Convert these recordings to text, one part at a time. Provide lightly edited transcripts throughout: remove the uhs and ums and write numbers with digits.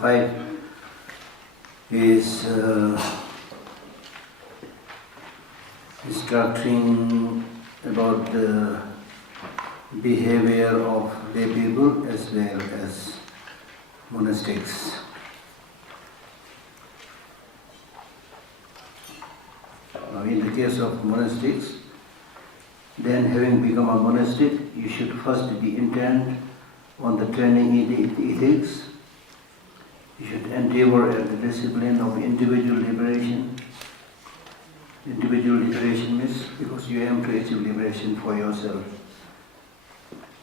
5 is instructing about the behavior of lay people as well as monastics. In the case of monastics, then having become a monastic, you should first be intent on the training in the ethics. You should endeavor at the discipline of individual liberation. Individual liberation means because you aim to achieve liberation for yourself.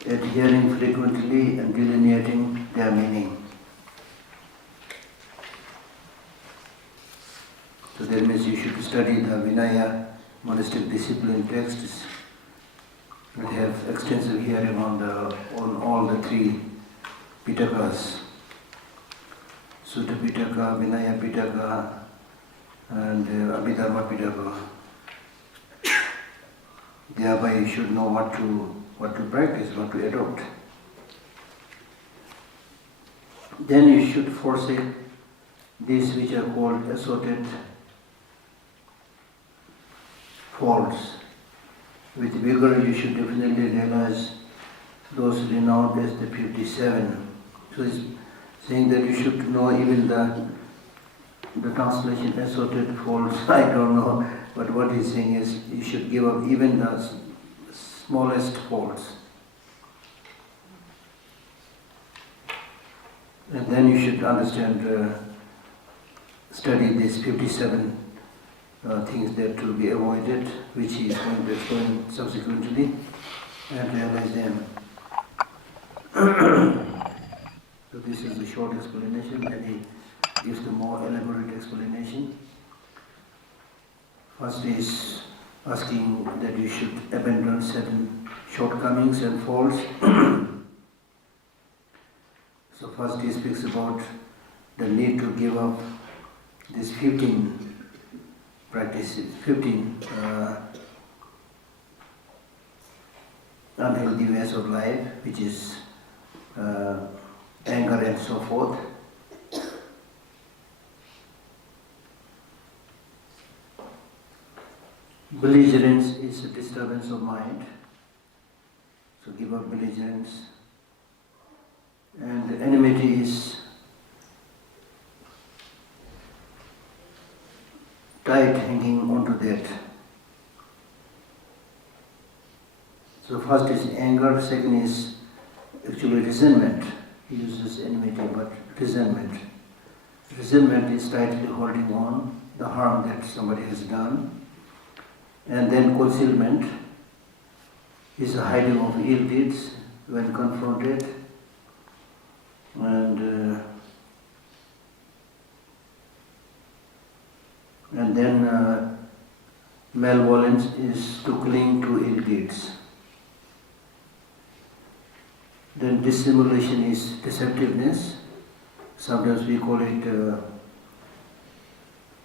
Adhering frequently and delineating their meaning. So that means you should study the Vinaya monastic discipline texts and have extensive hearing on all the 3 Pitakas. Sutta Pitaka, Vinaya Pitaka, and Abhidharma Pitaka. Thereby you should know what to practice, what to adopt. Then you should forsake these which are called assorted faults. With vigor you should definitely realize those renowned as the 57. So it's saying that you should know even the translation assorted faults, I don't know, but what he's saying is you should give up even the smallest faults. And then you should understand, study these 57 things that to be avoided, which he is going to explain subsequently, and realize them. So this is a short explanation, and he gives the more elaborate explanation. First is asking that you should abandon certain shortcomings and faults. So first he speaks about the need to give up these 15 practices, 15 unhealthy ways of life, which is anger and so forth. Belligerence is a disturbance of mind, so give up belligerence. And enmity is tight hanging onto that. So first is anger, second is actually resentment. He uses enmity, but resentment. Resentment is tightly holding on the harm that somebody has done. And then concealment is a hiding of ill deeds when confronted. And then malevolence is to cling to ill deeds. Then dissimulation is deceptiveness. Sometimes we call it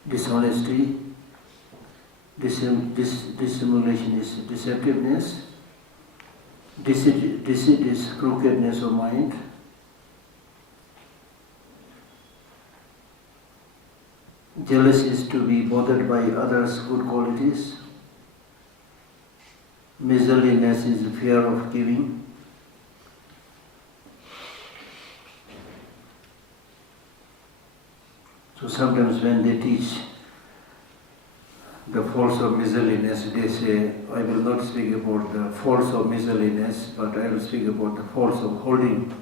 dishonesty. Dissimulation is deceptiveness. Deceit is crookedness of mind. Jealous is to be bothered by others' good qualities. Miserliness is the fear of giving. So sometimes when they teach the faults of miserliness, they say, I will not speak about the faults of miserliness, but I will speak about the faults of holding,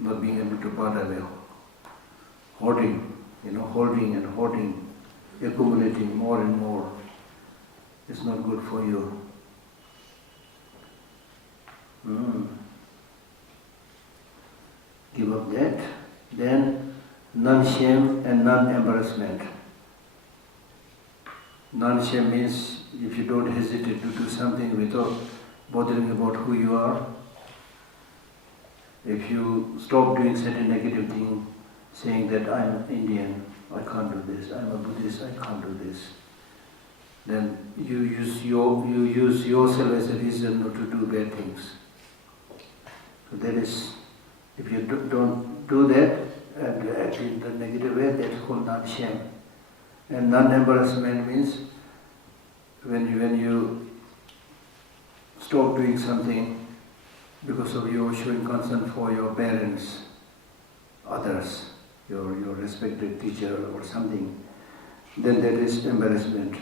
not being able to part away. Hoarding, holding and hoarding, accumulating more and more is not good for you. Give up that. Then non-shame and non-embarrassment. Non-shame means if you don't hesitate to do something without bothering about who you are. If you stop doing certain negative thing, saying that I'm Indian, I can't do this, I'm a Buddhist, I can't do this, then you use yourself as a reason not to do bad things. So that is, if you don't do that and act in the negative way, that's called non-shame. And non-embarrassment means when you stop doing something because of your showing concern for your parents, others, your respected teacher or something, then that is embarrassment.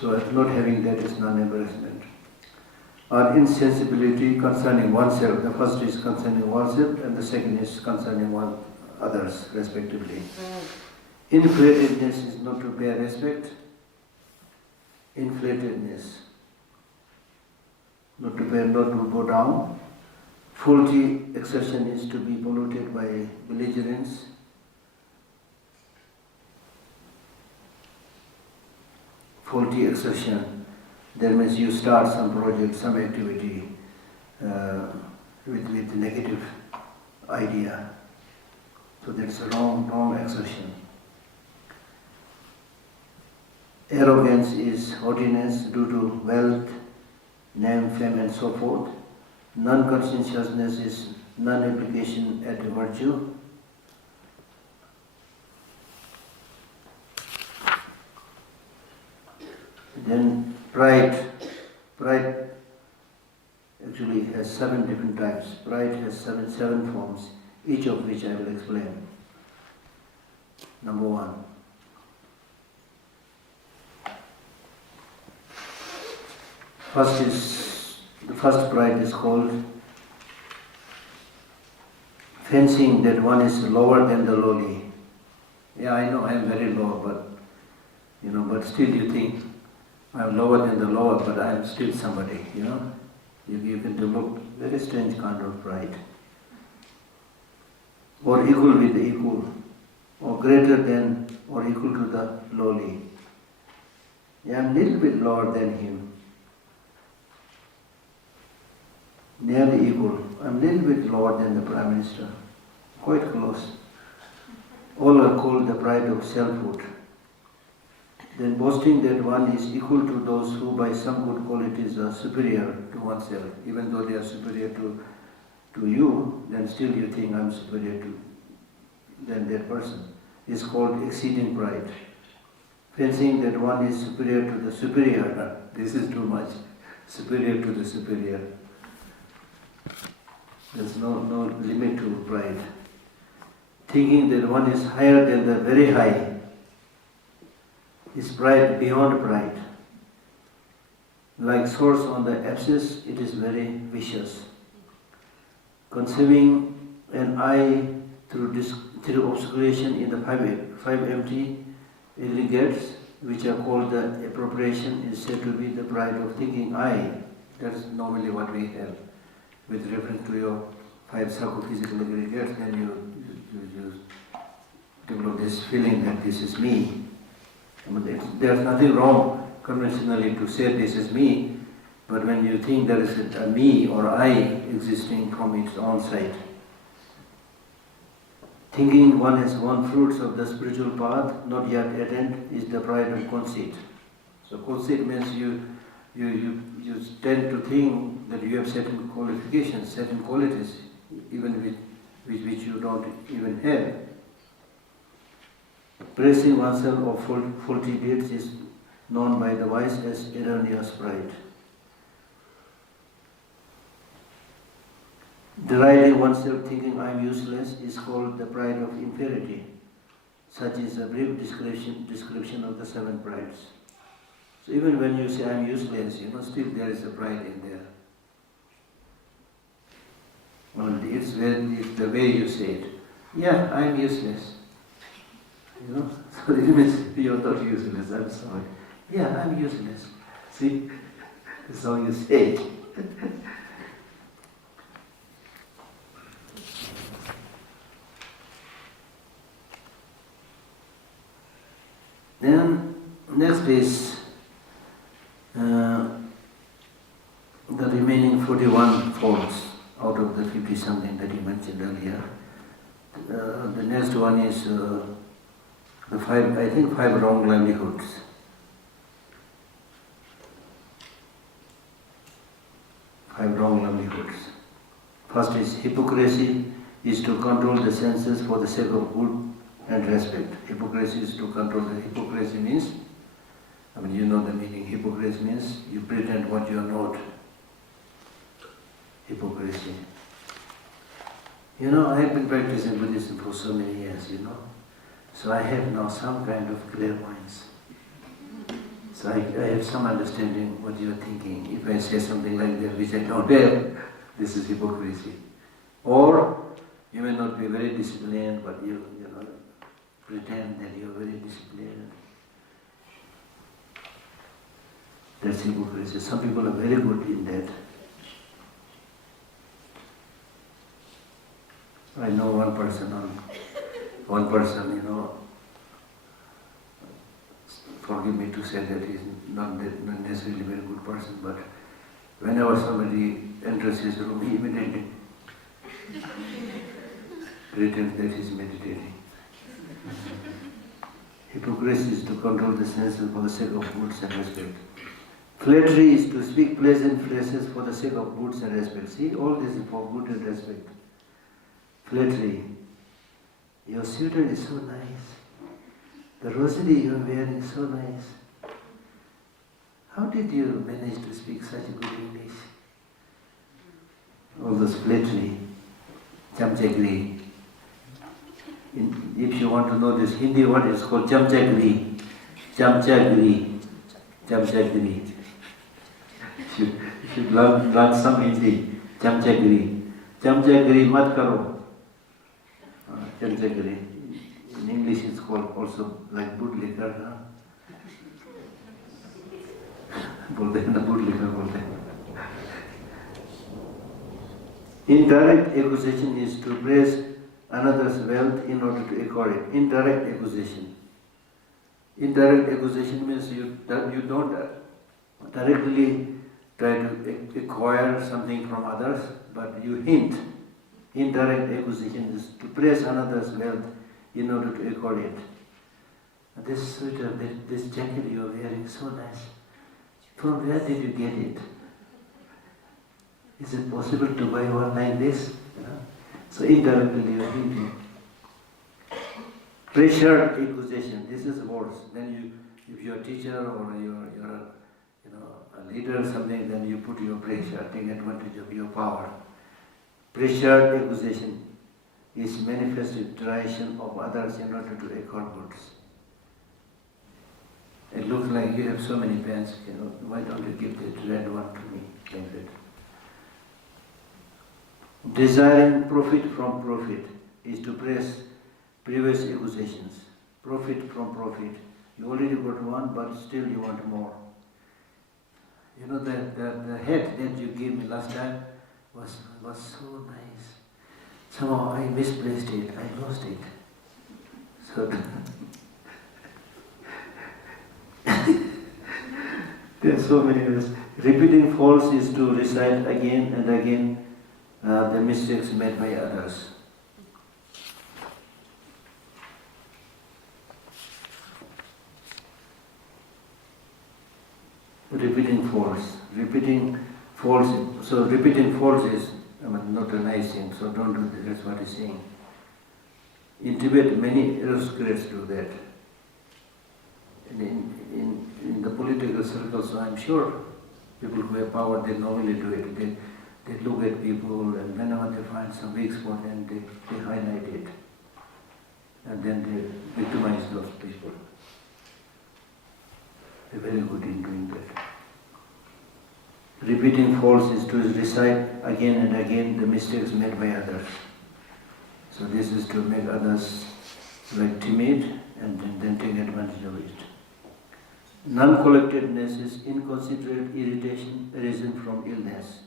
So not having that is non-embarrassment. Or insensibility concerning oneself. The first is concerning oneself and the second is concerning others, respectively. Inflatedness is not to pay respect. Inflatedness. Not to go down. Faulty exertion is to be polluted by belligerence. Faulty exertion, that means you start some project, some activity with negative idea. So that's a wrong exertion. Arrogance is haughtiness due to wealth, name, fame and so forth. Non-conscientiousness is non-application at virtue. Then pride. Pride actually has 7 different types. Pride has seven forms, each of which I will explain. Number 1. The first pride is called fancying that one is lower than the lowly. Yeah, I know I am very low, but still you think I'm lower than the lower, but I am still somebody, You can develop very strange kind of pride. Or equal with the equal, or greater than or equal to the lowly. Yeah, I'm a little bit lower than him. Nearly equal. I'm a little bit lower than the Prime Minister. Quite close. All are called the pride of selfhood. Then boasting that one is equal to those who by some good qualities are superior to oneself. Even though they are superior to you, then still you think I'm superior than that person. It's called exceeding pride. Fancying that one is superior to the superior. This is too much. Superior to the superior. There's no limit to pride. Thinking that one is higher than the very high is pride beyond pride. Like sores on the abscess, it is very vicious. Conceiving an I through obscuration in the five empty aggregates, which are called the appropriation, is said to be the pride of thinking I. That's normally what we have. With reference to your 5 psychophysical aggregates, then you develop this feeling that this is me. There's nothing wrong conventionally to say this is me, but when you think there is a me or I existing from its own side, thinking one has won fruits of the spiritual path not yet attained is the pride of conceit. So conceit means you tend to think that you have certain qualifications, certain qualities, even which you don't even have. Praising oneself of faulty deeds is known by the wise as erroneous pride. Deriding oneself thinking I am useless is called the pride of inferiority. Such is a brief description of the 7 prides. So even when you say I am useless, still there is a pride in there. Only it's the way you say it. Yeah, I am useless. So it means you're not useless, I'm sorry. Yeah, I'm useless. See? That's how you say it. Then, next is the remaining 41 faults out of the 50 something that you mentioned earlier. The next one is the 5 wrong livelihoods. Five wrong livelihoods. First is hypocrisy, is to control the senses for the sake of good and respect. Hypocrisy is to control the hypocrisy means, you know the meaning. Hypocrisy means you pretend what you are not. Hypocrisy. I have been practicing Buddhism for so many years, So I have now some kind of clairvoyance. So I have some understanding what you are thinking. If I say something like that which I don't have, this is hypocrisy. Or you may not be very disciplined, but you pretend that you are very disciplined. That's hypocrisy. Some people are very good in that. I know one person, forgive me to say that he's not necessarily a very good person, but whenever somebody enters his room, he immediately pretends that he's meditating. Hypocrisy is to control the senses for the sake of goods and respect. Flattery is to speak pleasant phrases for the sake of goods and respect. See, all this is for good and respect. Flattery. Your sweater is so nice. The rosary you are wearing is so nice. How did you manage to speak such good English? All those flattery, chamchagri. If you want to know this Hindi word, it's called chamchagri. Chamchagri. Chamchagri. You should learn some Hindi. Chamchagri. Chamchagri mat karo. Chamchagri. In English it's called also like good liquor. बोलते हैं ना good liquor बोलते हैं. Indirect accusation is to praise another's wealth in order to acquire it. Indirect accusation. Indirect accusation means you don't directly try to acquire something from others, but you hint. Indirect accusation is to praise another's wealth in order to acquire it. This sweater, this jacket you are wearing is so nice. From where did you get it? Is it possible to buy one like this? So indirectly you are hinting. Pressured accusation. This is words. Then if you are a teacher or you are a leader or something, then you put your pressure, take advantage of your power. Pressured accusation is manifested derission of others in order to acquire goods. It looks like you have so many pens, why don't you give that red one to me? Like that. Desiring profit from profit is to praise previous accusations. Profit from profit. You already got one, but still you want more. The hat that you gave me last time was so nice. Somehow I misplaced it, I lost it. So there are so many ways. Repeating faults is to recite again and again the mistakes made by others. Repeating faults. So repeating faults is not a nice thing, so don't do that. That's what he's saying. In Tibet, many aristocrats do that. In the political circles, so I'm sure people who have power, they normally do it. They look at people, and whenever they find some weak spot, then they highlight it. And then they victimize those people. They're very good in doing that. Repeating faults is to recite again and again the mistakes made by others. So this is to make others like timid and then take advantage of it. Non-collectedness is inconsiderate irritation arisen from illness.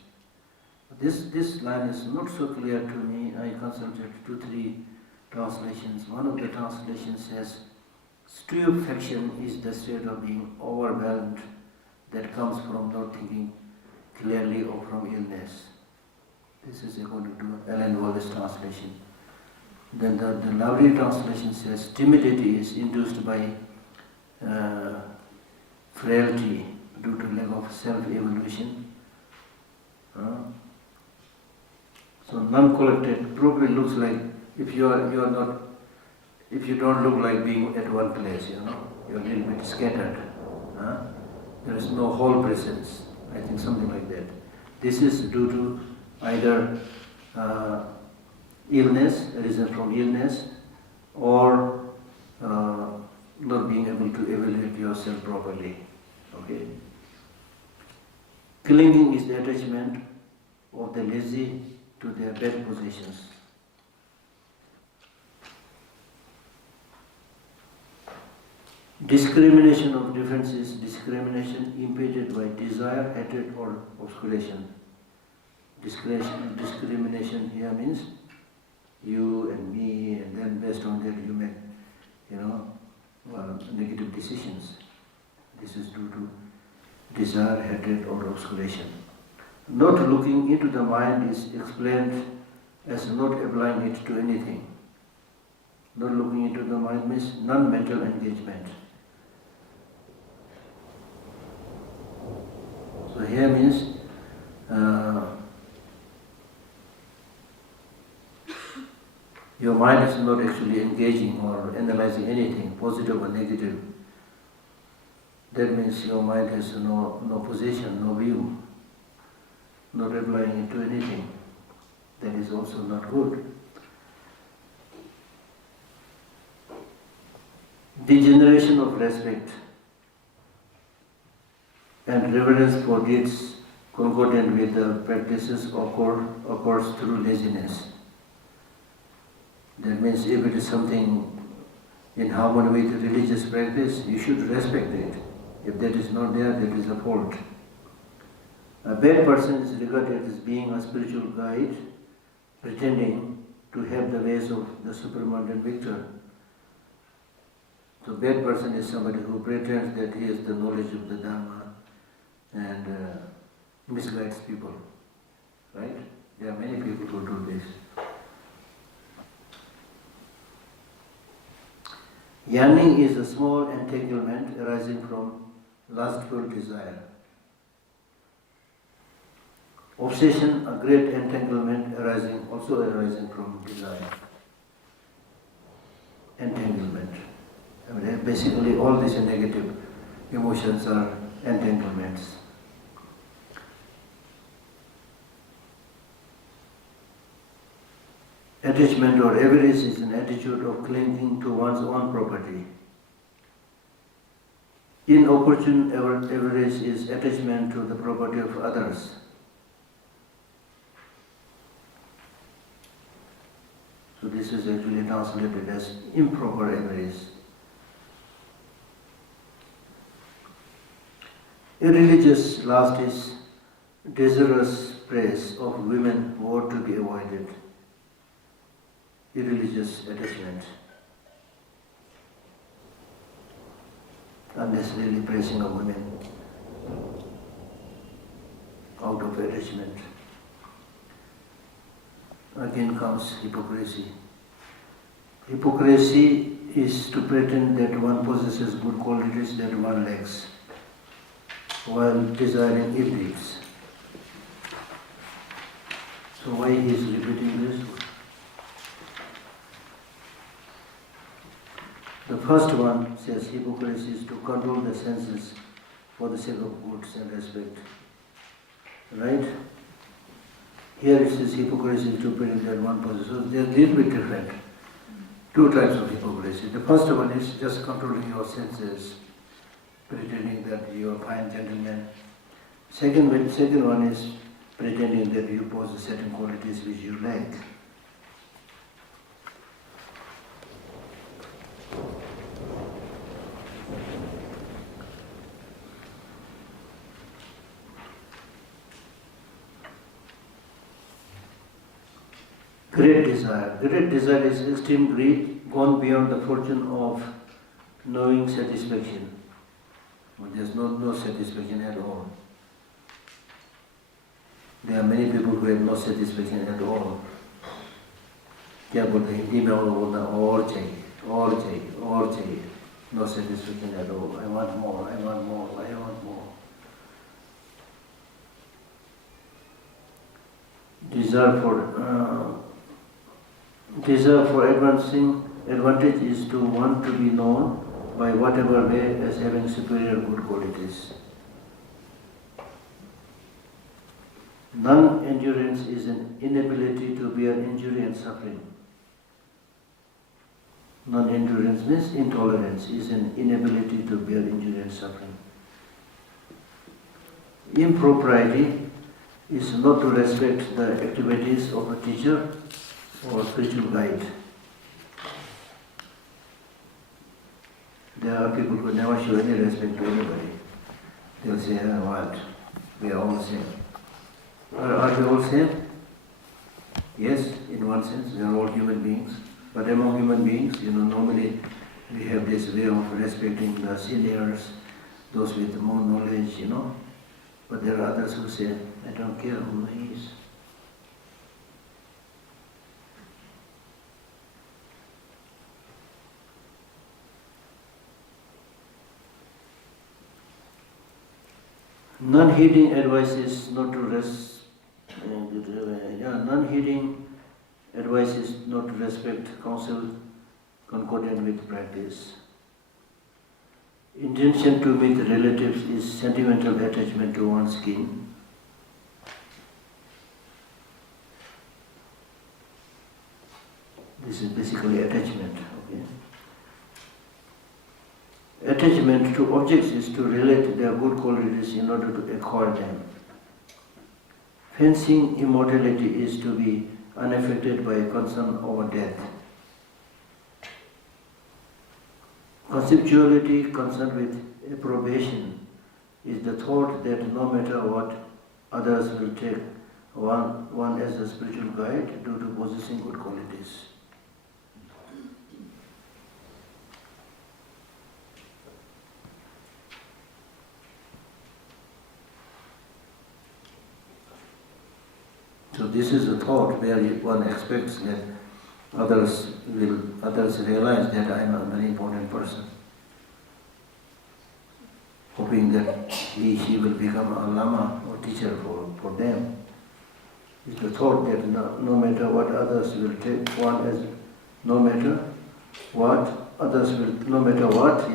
This line is not so clear to me. I consulted 2-3 translations. One of the translations says, stupefaction is the state of being overwhelmed that comes from not thinking clearly or from illness. This is according to Ellen Wallace translation. Then the Lowry translation says, timidity is induced by frailty due to lack of self-evaluation. So non-collected probably looks like if you don't look like being at one place, you're a little bit scattered. Huh? There is no whole presence. I think something like that. This is due to either illness, arisen from illness, or not being able to evaluate yourself properly. Okay? Clinging is the attachment of the lazy to their bed positions. Discrimination of differences, discrimination impeded by desire, hatred, or obscuration. Discrimination here means you and me, and then based on that you make, negative decisions. This is due to desire, hatred, or obscuration. Not looking into the mind is explained as not applying it to anything. Not looking into the mind means non-mental engagement. So here means your mind is not actually engaging or analyzing anything, positive or negative. That means your mind has no position, no view, not applying it to anything. That is also not good. Degeneration of respect and reverence for deeds concordant with the practices occurs through laziness. That means if it is something in harmony with the religious practice, you should respect it. If that is not there, that is a fault. A bad person is regarded as being a spiritual guide, pretending to have the ways of the superabundant victor. So bad person is somebody who pretends that he has the knowledge of the Dharma and misguides people. Right? There are many people who do this. Yearning is a small entanglement arising from lustful desire. Obsession, a great entanglement also arising from desire. Entanglement. Basically all these negative emotions are entanglements. Attachment or avarice is an attitude of clinging to one's own property. Inopportune avarice is attachment to the property of others. So this is actually translated as improper avarice. Irreligious lust is desirous praise of women who ought to be avoided. Irreligious attachment. Unnecessarily praising of women out of attachment. Again comes hypocrisy. Hypocrisy is to pretend that one possesses good qualities that one lacks, while desiring ill deeds. So why he is repeating this? The first one says hypocrisy is to control the senses for the sake of goods and respect. Right? Here it says hypocrisy is to pretend that one possesses. So they are a little bit different. Two types of hypocrisy. The first one is just controlling your senses, pretending that you are a fine gentleman. Second one is pretending that you possess certain qualities which you lack. Great desire. Great desire is extreme greed, gone beyond the fortune of knowing satisfaction. There is no satisfaction at all. There are many people who have no satisfaction at all. क्या बोलते हैं हिंदी में वो बोलना और चाहिए, no satisfaction at all. I want more. desire for advantage is to want to be known by whatever way as having superior good qualities. Non-endurance is an inability to bear injury and suffering. Non-endurance means intolerance, is an inability to bear injury and suffering. Impropriety is not to respect the activities of a teacher or spiritual guide. There are people who never show any respect to anybody. They'll say, what? We are all same. Are we all same? Yes, in one sense, we are all human beings. But among human beings, normally we have this way of respecting the seniors, those with more knowledge, But there are others who say, I don't care who he is. Non-heeding advice is not to respect counsel concordant with practice. Intention to meet relatives is sentimental attachment to one's kin. This is basically attachment. Okay? Attachment to objects is to relate their good qualities in order to acquire them. Fencing immortality is to be unaffected by concern over death. Conceptuality concerned with approbation is the thought that no matter what, others will take one as a spiritual guide due to possessing good qualities. So this is a thought where one expects that others realize that I am a very important person, hoping that she will become a lama or teacher for them. It's the thought that no matter what others will take one as, no matter what others will, no matter what,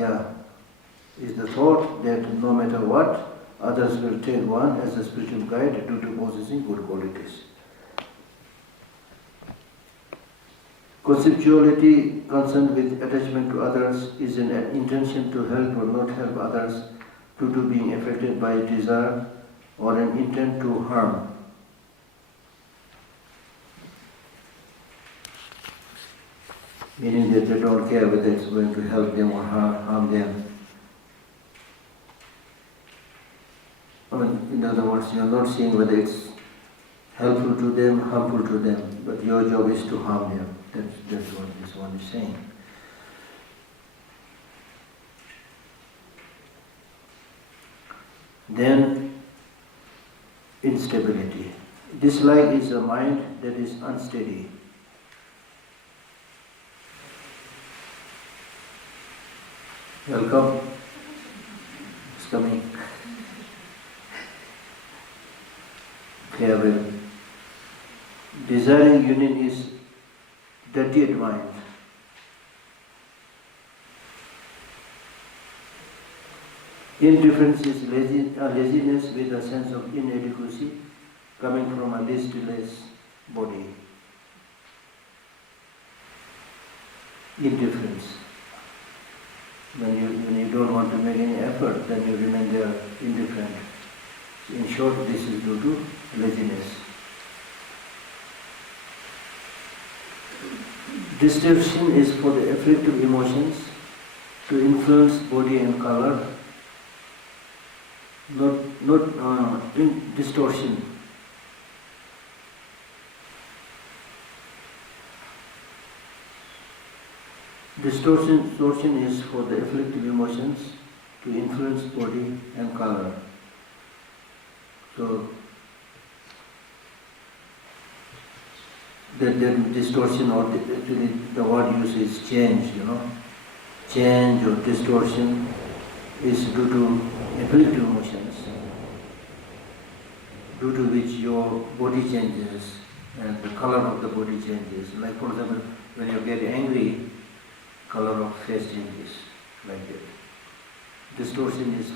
is the thought that no matter what, others will take one as a spiritual guide due to possessing good qualities. Conceptuality concerned with attachment to others is an intention to help or not help others due to being affected by a desire or an intent to harm. Meaning that they don't care whether it's going to help them or harm them. In other words, you're not seeing whether it's helpful to them, harmful to them, but your job is to harm them. That's what this one is saying. Then, instability. Dislike is a mind that is unsteady. Welcome. It's coming. Farewell. Desiring union is dirtied mind. Indifference is laziness with a sense of inadequacy coming from a listless body. Indifference. When you don't want to make any effort, then you remain there indifferent. In short, this is due to laziness. Distortion is for the afflictive emotions to influence body and color, not distortion. Distortion is for the afflictive emotions to influence body and color. So that distortion, or actually the word used is change, Change or distortion is due to afflictive emotions, due to which your body changes, and the color of the body changes. Like for example, when you get angry, color of face changes, like that. Distortion is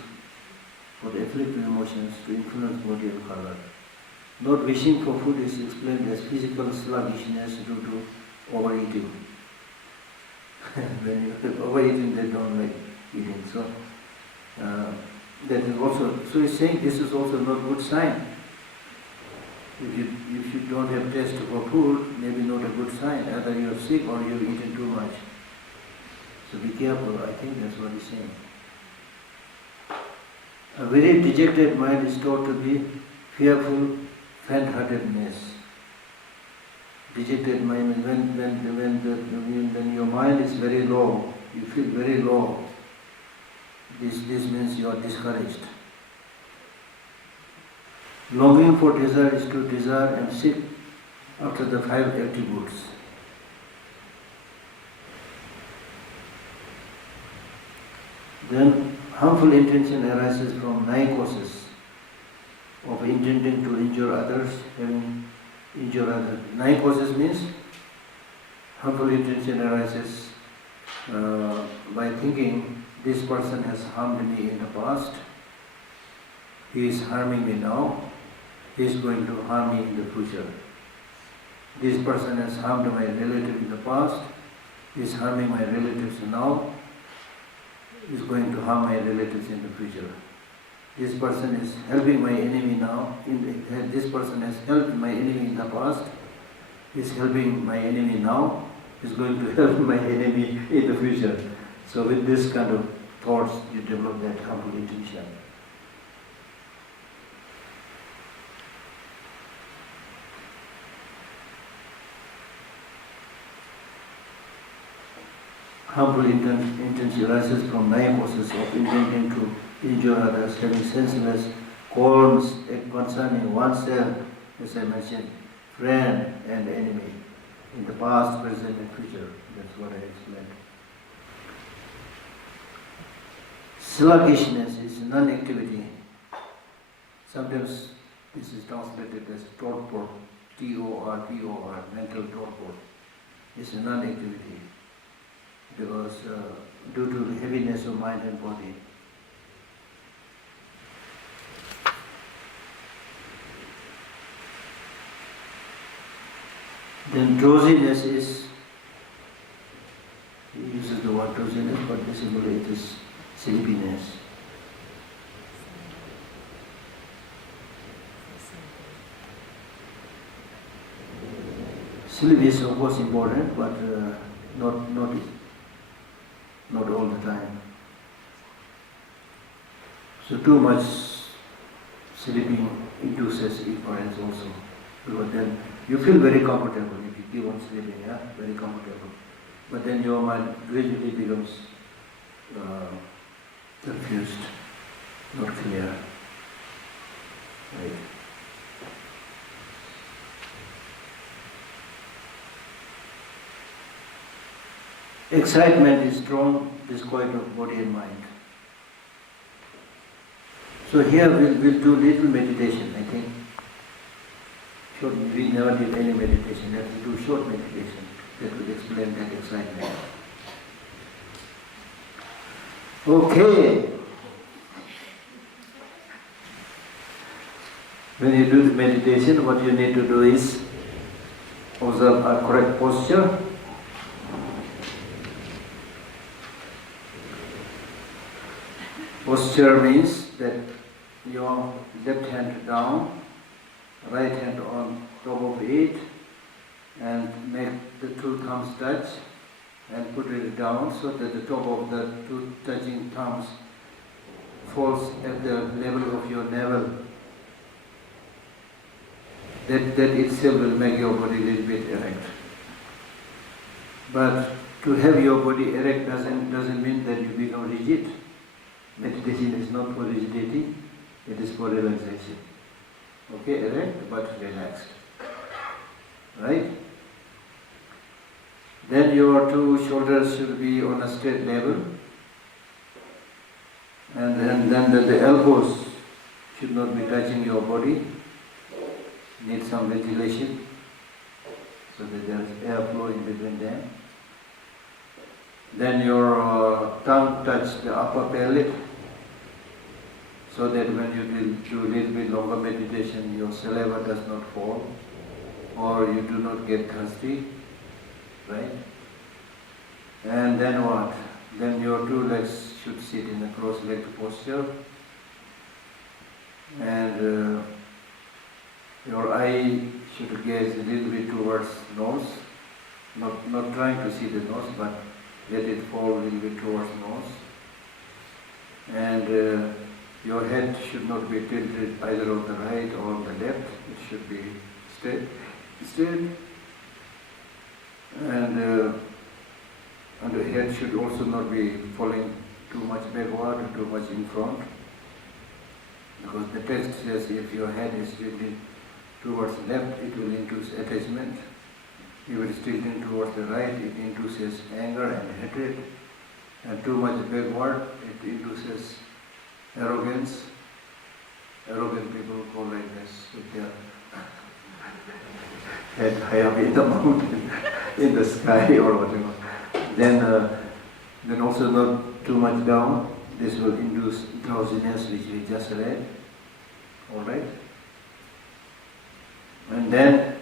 for the afflictive emotions to influence body and color. Not wishing for food is explained as physical sluggishness due to overeating. When you have overeating, they don't like eating. So that is also. So he's saying this is also not good sign. If you don't have taste for food, maybe not a good sign. Either you are sick or you have eaten too much. So be careful. I think that's what he's saying. A very dejected mind is thought to be fearful, faint-heartedness. Dejected mind, when your mind is very low, you feel very low, this means you are discouraged. Longing for desire is to desire and seek after the 5 attributes. Then harmful intention arises from 9 causes of intending to injure others, having injure others. 9 causes means harmful intention arises by thinking this person has harmed me in the past, he is harming me now, he is going to harm me in the future. This person has harmed my relative in the past, he is harming my relatives now, he is going to harm my relatives in the future. This person is helping my enemy now, this person has helped my enemy in the past, he is helping my enemy now, he is going to help my enemy in the future. So with this kind of thoughts, you develop that harmful intention. Harmful intention arises from 9 causes of intending to injure others, having senseless qualms concerning oneself, as I mentioned, friend and enemy, in the past, present and future. That's what I explained. Sluggishness is non-activity. Sometimes this is translated as torpor, T-O-R-P-O-R, mental torpor. It's a non-activity because due to the heaviness of mind and body. Then drowsiness is, he uses the word drowsiness, but basically it is sleepiness. Sleep is of course important, but not all the time. So too much sleeping induces ignorance also, because then you feel very comfortable if you keep on sleeping, yeah, very comfortable. But then your mind gradually becomes confused, not clear. Right. Excitement is strong disquiet of body and mind. So here we'll do little meditation, I think. We never did any meditation, let's do short meditation that will explain that excitement. Okay. When you do the meditation, what you need to do is observe a correct posture. Posture means that your left hand down, right hand on top of it, and make the 2 thumbs touch and put it down so that the top of the 2 touching thumbs falls at the level of your navel. That itself will make your body a little bit erect. But to have your body erect doesn't mean that you become rigid. Meditation is not for rigidity, it is for relaxation. Okay, erect but relaxed. Right? Then your 2 shoulders should be on a straight level. And then the elbows should not be touching your body. Need some ventilation. so that there is airflow in between them. Then your tongue touches the upper palate, so that when you do a little bit longer meditation, your saliva does not fall, or you do not get thirsty, right? And then what? Then your two legs should sit in a cross-legged posture, and your eye should gaze a little bit towards nose, not trying to see the nose, but let it fall a little bit towards nose. And your head should not be tilted either on the right or on the left. It should be straight. And the head should also not be falling too much backward or too much in front. Because the text says if your head is tilted towards left, it will induce attachment. If it is tilted towards the right, it induces anger and hatred. And too much backward, it induces arrogance. Arrogant people go like this with their head high up in the mountain, in the sky or whatever. Then also not too much down. This will induce drowsiness, which we just read. All right. And then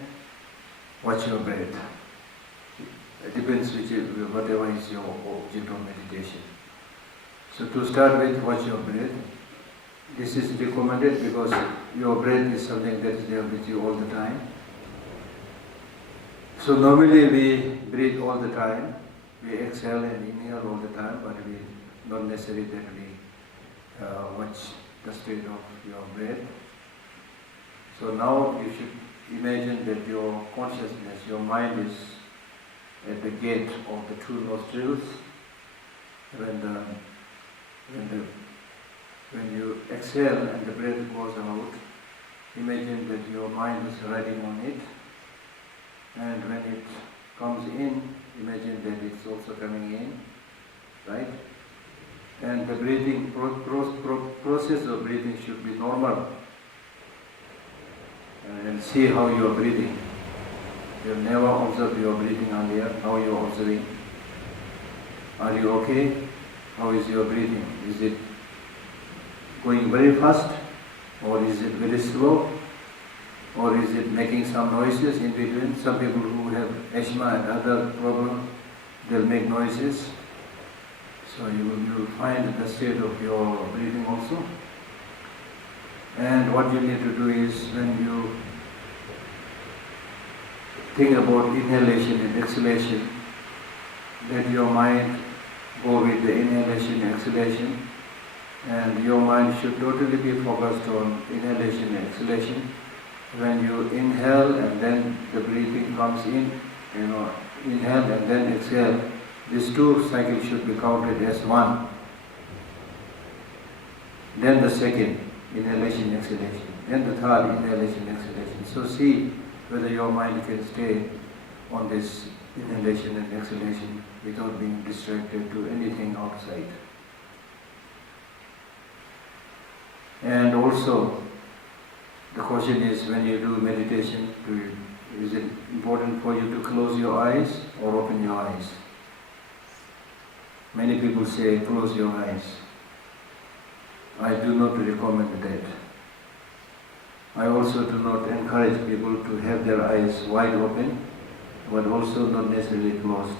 watch your breath. It depends whatever is your object of meditation. So to start with, watch your breath. This is recommended because your breath is something that is there with you all the time. So normally we breathe all the time. We exhale and inhale all the time, but we not necessarily that we watch the state of your breath. So now you should imagine that your consciousness, your mind is at the gate of the two nostrils. When you exhale and the breath goes out, imagine that your mind is riding on it, and when it comes in, imagine that it's also coming in, right? And the breathing process of breathing should be normal. And see how you are breathing. You have never observed your breathing earlier, now you are observing. Are you okay? How is your breathing? Is it going very fast? Or is it very slow? Or is it making some noises in between? Some people who have asthma and other problems, they'll make noises. So you will find the state of your breathing also. And what you need to do is, when you think about inhalation and exhalation, let your mind go with the inhalation and exhalation, and your mind should totally be focused on inhalation and exhalation. When you inhale and then the breathing comes in, inhale and then exhale, these two cycles should be counted as one. Then the second, inhalation, exhalation. Then the third, inhalation, exhalation. So see whether your mind can stay on this inhalation and exhalation without being distracted to anything outside. And also, the question is, when you do meditation, is it important for you to close your eyes or open your eyes? Many people say, close your eyes. I do not recommend that. I also do not encourage people to have their eyes wide open, but also not necessarily closed.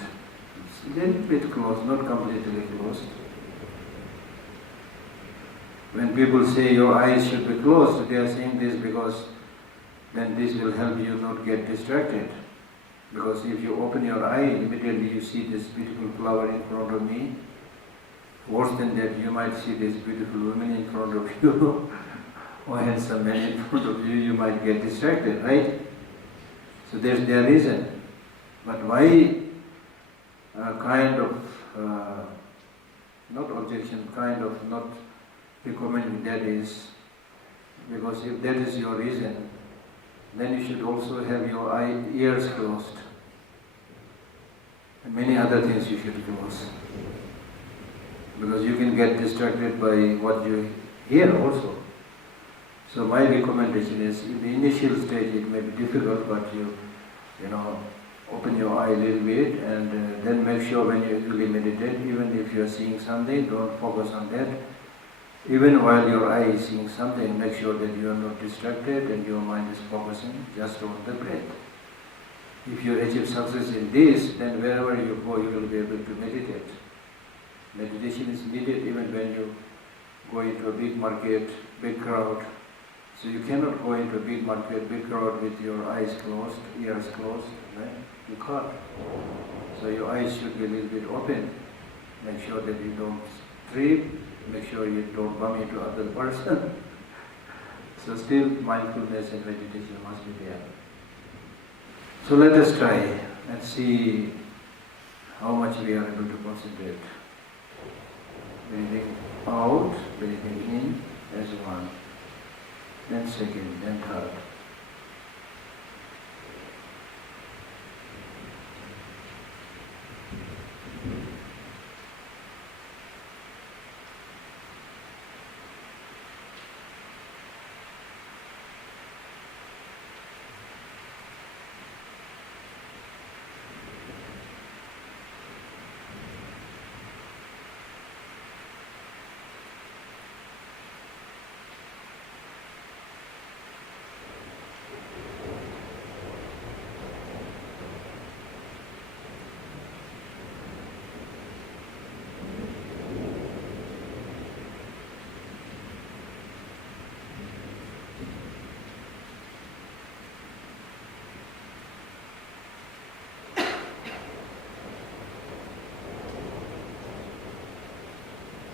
It's a little bit closed, not completely closed. When people say your eyes should be closed, they are saying this because then this will help you not get distracted. Because if you open your eye, immediately you see this beautiful flower in front of me. Worse than that, you might see this beautiful woman in front of you, or handsome man in front of you, you might get distracted, right? So there's their reason. But why kind of, not objection, kind of not recommending that is, because if that is your reason, then you should also have your ears closed. And many other things you should close. Because you can get distracted by what you hear also. So my recommendation is, in the initial stage it may be difficult, but open your eye a little bit and then make sure when you actually meditate, even if you are seeing something, don't focus on that. Even while your eye is seeing something, make sure that you are not distracted and your mind is focusing just on the breath. If you achieve success in this, then wherever you go, you will be able to meditate. Meditation is needed even when you go into a big market, big crowd. So you cannot go into a big market, big crowd with your eyes closed, ears closed, right? You can't. So your eyes should be a little bit open. Make sure that you don't trip, make sure you don't bump into other person. So still mindfulness and meditation must be there. So let us try and see how much we are able to concentrate. Breathing out, breathing in as one, then second, then third.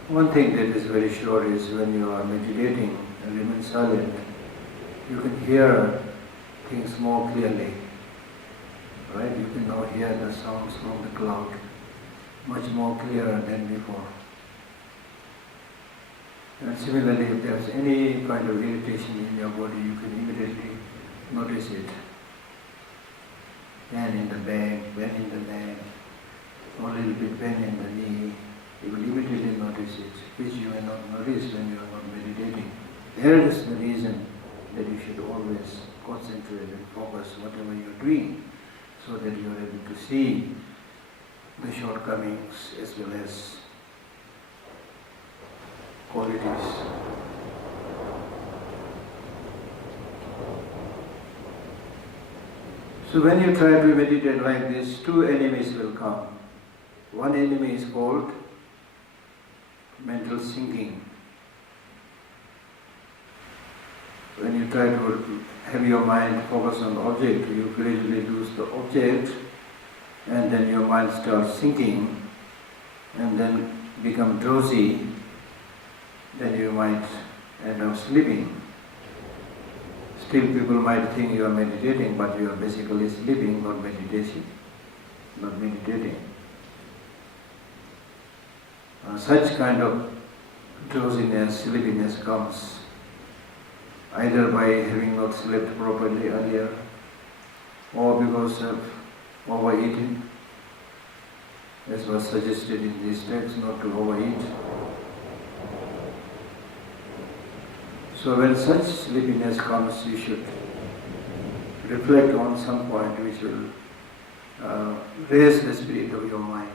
One thing that is very sure is when you are meditating and remain silent, you can hear things more clearly. Right? You can now hear the sounds from the cloud much more clearer than before. And similarly, if there is any kind of irritation in your body, you can immediately notice it. Pain in the back, pain in the neck, or a little bit pain in the knee. You will immediately notice it, which you may not notice when you are not meditating. There is the reason that you should always concentrate and focus whatever you are doing, so that you are able to see the shortcomings as well as qualities. So when you try to meditate like this, two enemies will come. One enemy is called mental sinking. When you try to have your mind focus on the object, you gradually lose the object, and then your mind starts sinking, and then become drowsy, then you might end up sleeping. Still people might think you are meditating, but you are basically sleeping, not meditation, not meditating. Such kind of drowsiness, sleepiness comes either by having not slept properly earlier, or because of overeating, as was suggested in this text, not to overeat. So when such sleepiness comes, you should reflect on some point which will raise the spirit of your mind.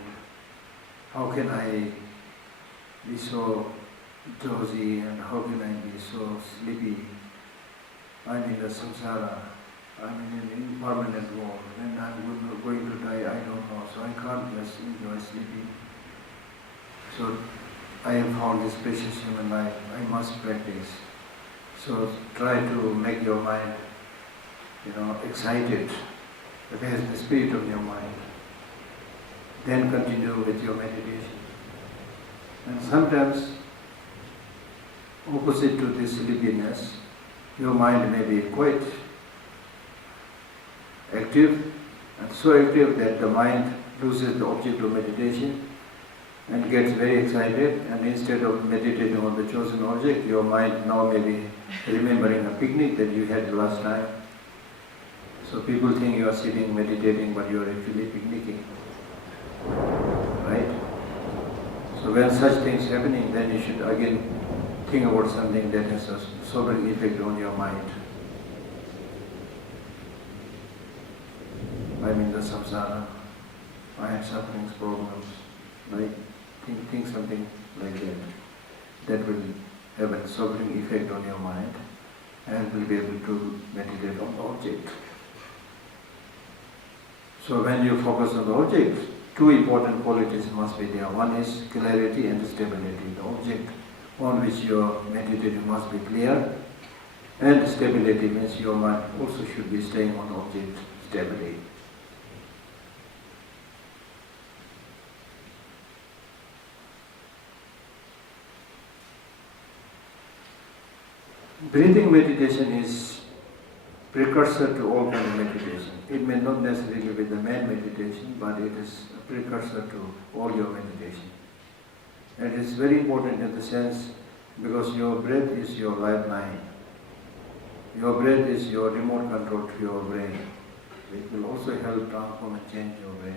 How can I be so drowsy, and how can I be so sleepy? I'm in the samsara, I'm in an impermanent world, when I'm going to die, I don't know, so I can't just enjoy sleeping. So I have found this precious human life, I must practice. So try to make your mind, excited, raise the spirit of your mind. Then continue with your meditation. And sometimes, opposite to this sleepiness, your mind may be quite active, and so active that the mind loses the object of meditation and gets very excited, and instead of meditating on the chosen object, your mind now may be remembering a picnic that you had last time. So people think you are sitting meditating, but you are actually picnicking. Right? So when such things happening, then you should again think about something that has a sobering effect on your mind. I'm in the samsara, I have sufferings, problems, right? Think something like that. That will have a sobering effect on your mind and will be able to meditate on the object. So when you focus on the object, two important qualities must be there. One is clarity and stability. The object on which you are meditating must be clear, and stability means your mind also should be staying on the object stably. Breathing meditation is precursor to all kind of meditation. It may not necessarily be the main meditation, but it is a precursor to all your meditation. And it is very important in the sense because your breath is your lifeline. Your breath is your remote control to your brain. It will also help transform and change your brain.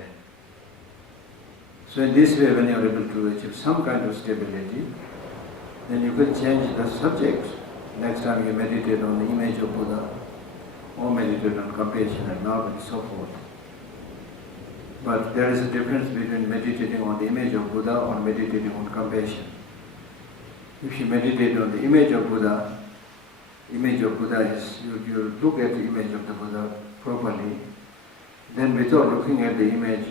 So in this way, when you are able to achieve some kind of stability, then you can change the subject. Next time you meditate on the image of Buddha, or meditate on compassion and love and so forth. But there is a difference between meditating on the image of Buddha or meditating on compassion. If you meditate on the image of Buddha is, you look at the image of the Buddha properly, then without looking at the image,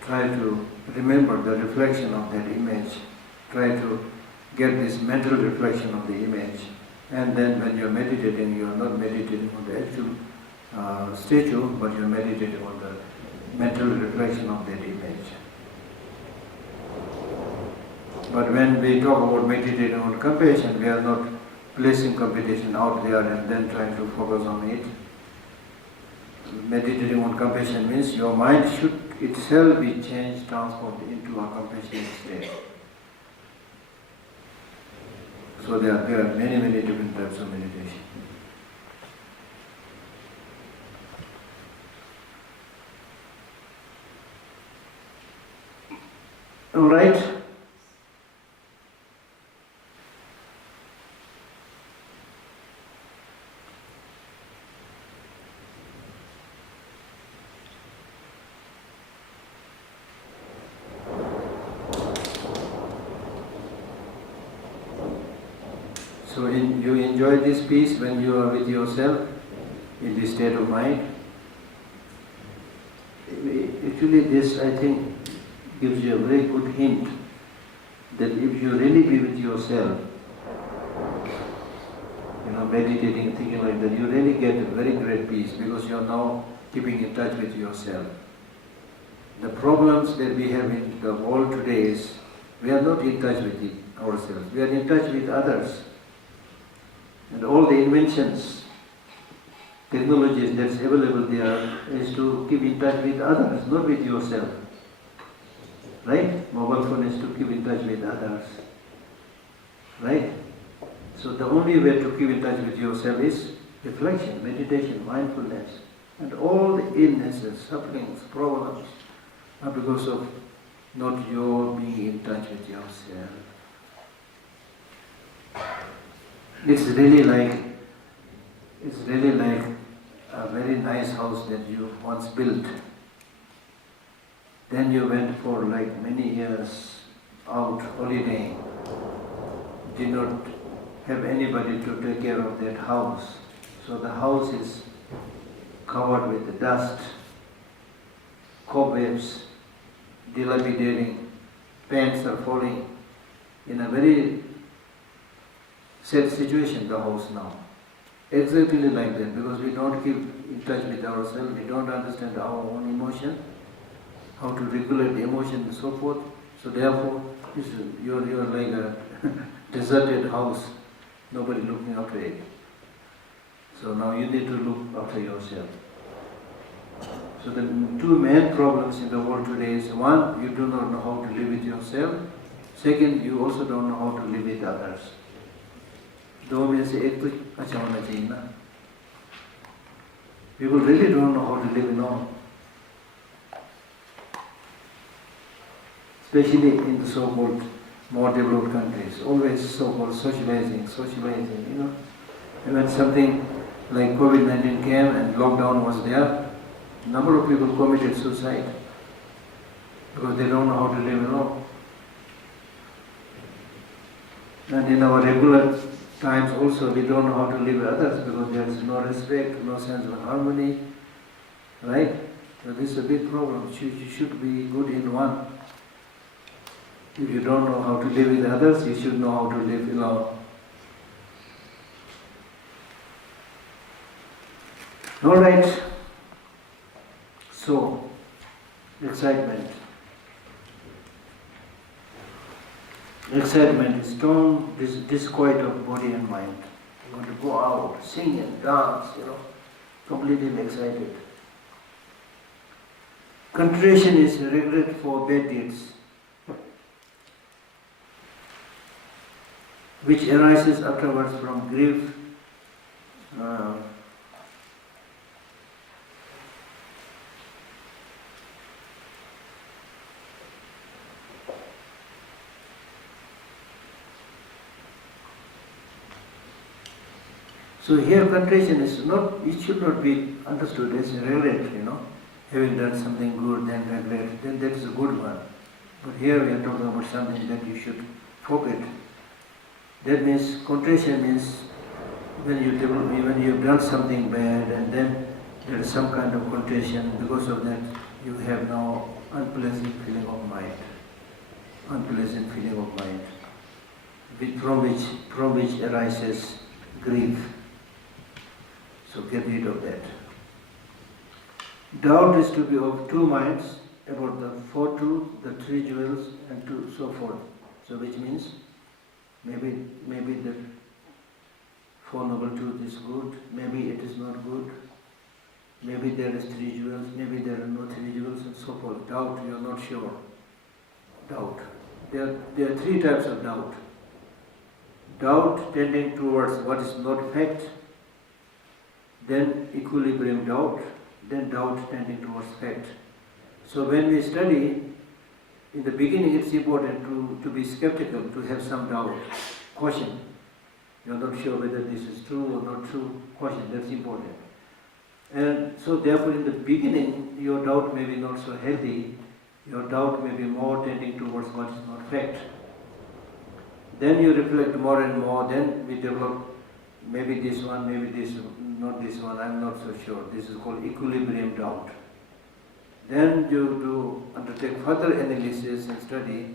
try to remember the reflection of that image, try to get this mental reflection of the image. And then when you're meditating, you're not meditating on the actual statue, but you're meditating on the mental reflection of that image. But when we talk about meditating on compassion, we are not placing compassion out there and then trying to focus on it. Meditating on compassion means your mind should itself be changed, transformed into a compassionate state. So there are many, many different types of meditation. All right. So you enjoy this peace when you are with yourself in this state of mind. Actually this, I think, gives you a very good hint that if you really be with yourself, meditating, thinking like that, you really get a very great peace because you are now keeping in touch with yourself. The problems that we have in the world today is we are not in touch with ourselves, we are in touch with others. And all the inventions, technologies that's available there is to keep in touch with others, not with yourself. Right? Mobile phone is to keep in touch with others. Right? So the only way to keep in touch with yourself is reflection, meditation, mindfulness. And all the illnesses, sufferings, problems are because of not your being in touch with yourself. It's really like a very nice house that you once built. Then you went for like many years out holidaying. Did not have anybody to take care of that house. So the house is covered with dust, cobwebs, dilapidating, paints are falling. In a very sad situation, the house now. Exactly like that, because we don't keep in touch with ourselves, we don't understand our own emotion, how to regulate the emotion and so forth. So therefore, you're like a deserted house, nobody looking after it. So now you need to look after yourself. So the two main problems in the world today is, one, you do not know how to live with yourself. Second, you also don't know how to live with others. दो में से एक तो अच्छा होना चाहिए ना. People really don't know how to live alone. Especially in the so-called more developed countries, always so-called socializing, And when something like COVID-19 came and lockdown was there, Number of people committed suicide because they don't know how to live alone. And in our regular times also we don't know how to live with others because there is no respect, no sense of harmony, right? So this is a big problem. You should be good in one. If you don't know how to live with others, you should know how to live alone. All right. So, excitement. Excitement is disquiet of body and mind. You want to go out, sing and dance, completely excited. Contrition is regret for bad deeds, which arises afterwards from grief, So here contrition is not, it should not be understood as regret, having done something good, then regret, then that is a good one. But here we are talking about something that you should forget. That means contrition means when you have done something bad and then there is some kind of contrition, because of that you have now unpleasant feeling of mind. Unpleasant feeling of mind, from which arises grief. So get rid of that. Doubt is to be of two minds about the four truths, the three jewels, and so forth. So which means maybe the Four Noble Truths is good, maybe it is not good, maybe there is three jewels, maybe there are no three jewels, and so forth. Doubt, you are not sure. Doubt. There are three types of doubt. Doubt tending towards what is not fact, then equilibrium doubt, then doubt tending towards fact. So when we study, in the beginning it's important to be skeptical, to have some doubt, caution. You are not sure whether this is true or not true, caution, that's important. And so therefore in the beginning, your doubt may be not so healthy, your doubt may be more tending towards what is not fact. Then you reflect more and more, then we develop maybe this one, maybe this, not this one, I'm not so sure. This is called equilibrium doubt. Then you do undertake further analysis and study,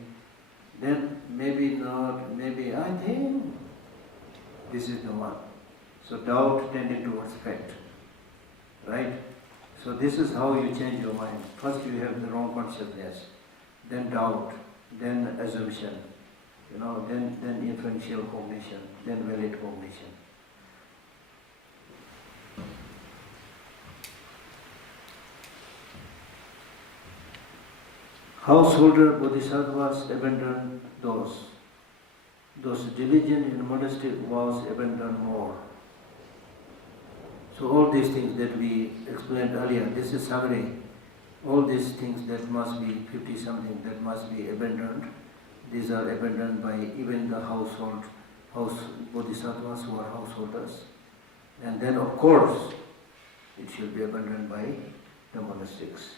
then maybe not, maybe I think this is the one. So doubt tending towards fact, right? So this is how you change your mind. First you have the wrong consciousness, then doubt, then assumption, then inferential cognition, then valid cognition. Householder bodhisattvas abandon those diligent in monastic vows abandon more. So all these things that we explained earlier, this is summary. All these things that must be 50 something that must be abandoned, these are abandoned by even the house bodhisattvas who are householders. And then of course it should be abandoned by the monastics.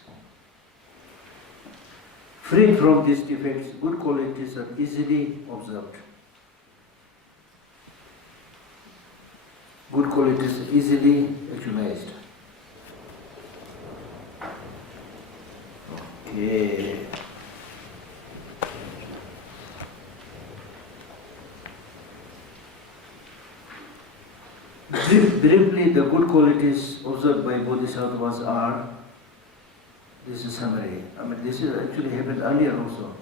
Free from these defects, good qualities are easily observed. Good qualities are easily actualized. Okay. Briefly, the good qualities observed by bodhisattvas are, this is summary. This is actually happened earlier also.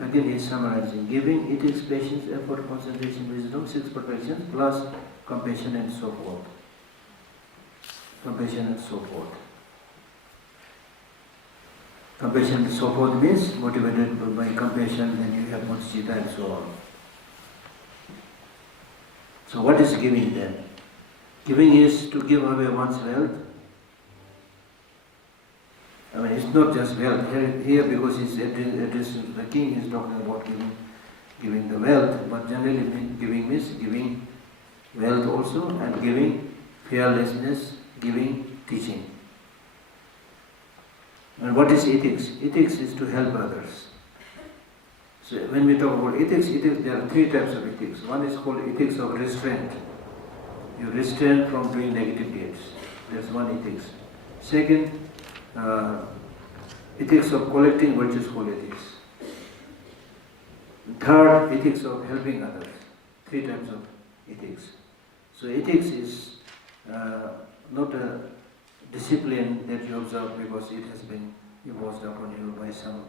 Again, he is summarizing. Giving, ethics, patience, effort, concentration, wisdom, 6 perfections, plus compassion and so forth. Compassion and so forth. Compassion and so forth means motivated by compassion, then you have Tushita and so on. So what is giving then? Giving is to give away one's wealth. It's not just wealth. Here because he's addressing the king, he's talking about giving the wealth, but generally giving means giving wealth also, and giving fearlessness, giving teaching. And what is ethics? Ethics is to help others. So when we talk about ethics, there are three types of ethics. One is called ethics of restraint. You restrain from doing negative deeds. That's one ethics. Second, ethics of collecting virtues qualities. Third, ethics of helping others. Three types of ethics. So ethics is not a discipline that you observe because it has been imposed upon you by some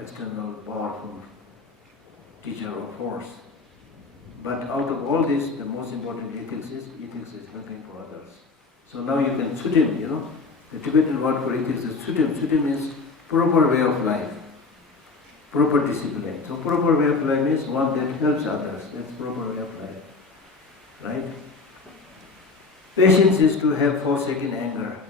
external powerful teacher or force. But out of all this, the most important ethics is helping for others. So now you can sutim, the Tibetan word for ethics is sutim. Sutim means proper way of life, proper discipline. So proper way of life means one that helps others. That's proper way of life, right? Patience is to have forsaken anger.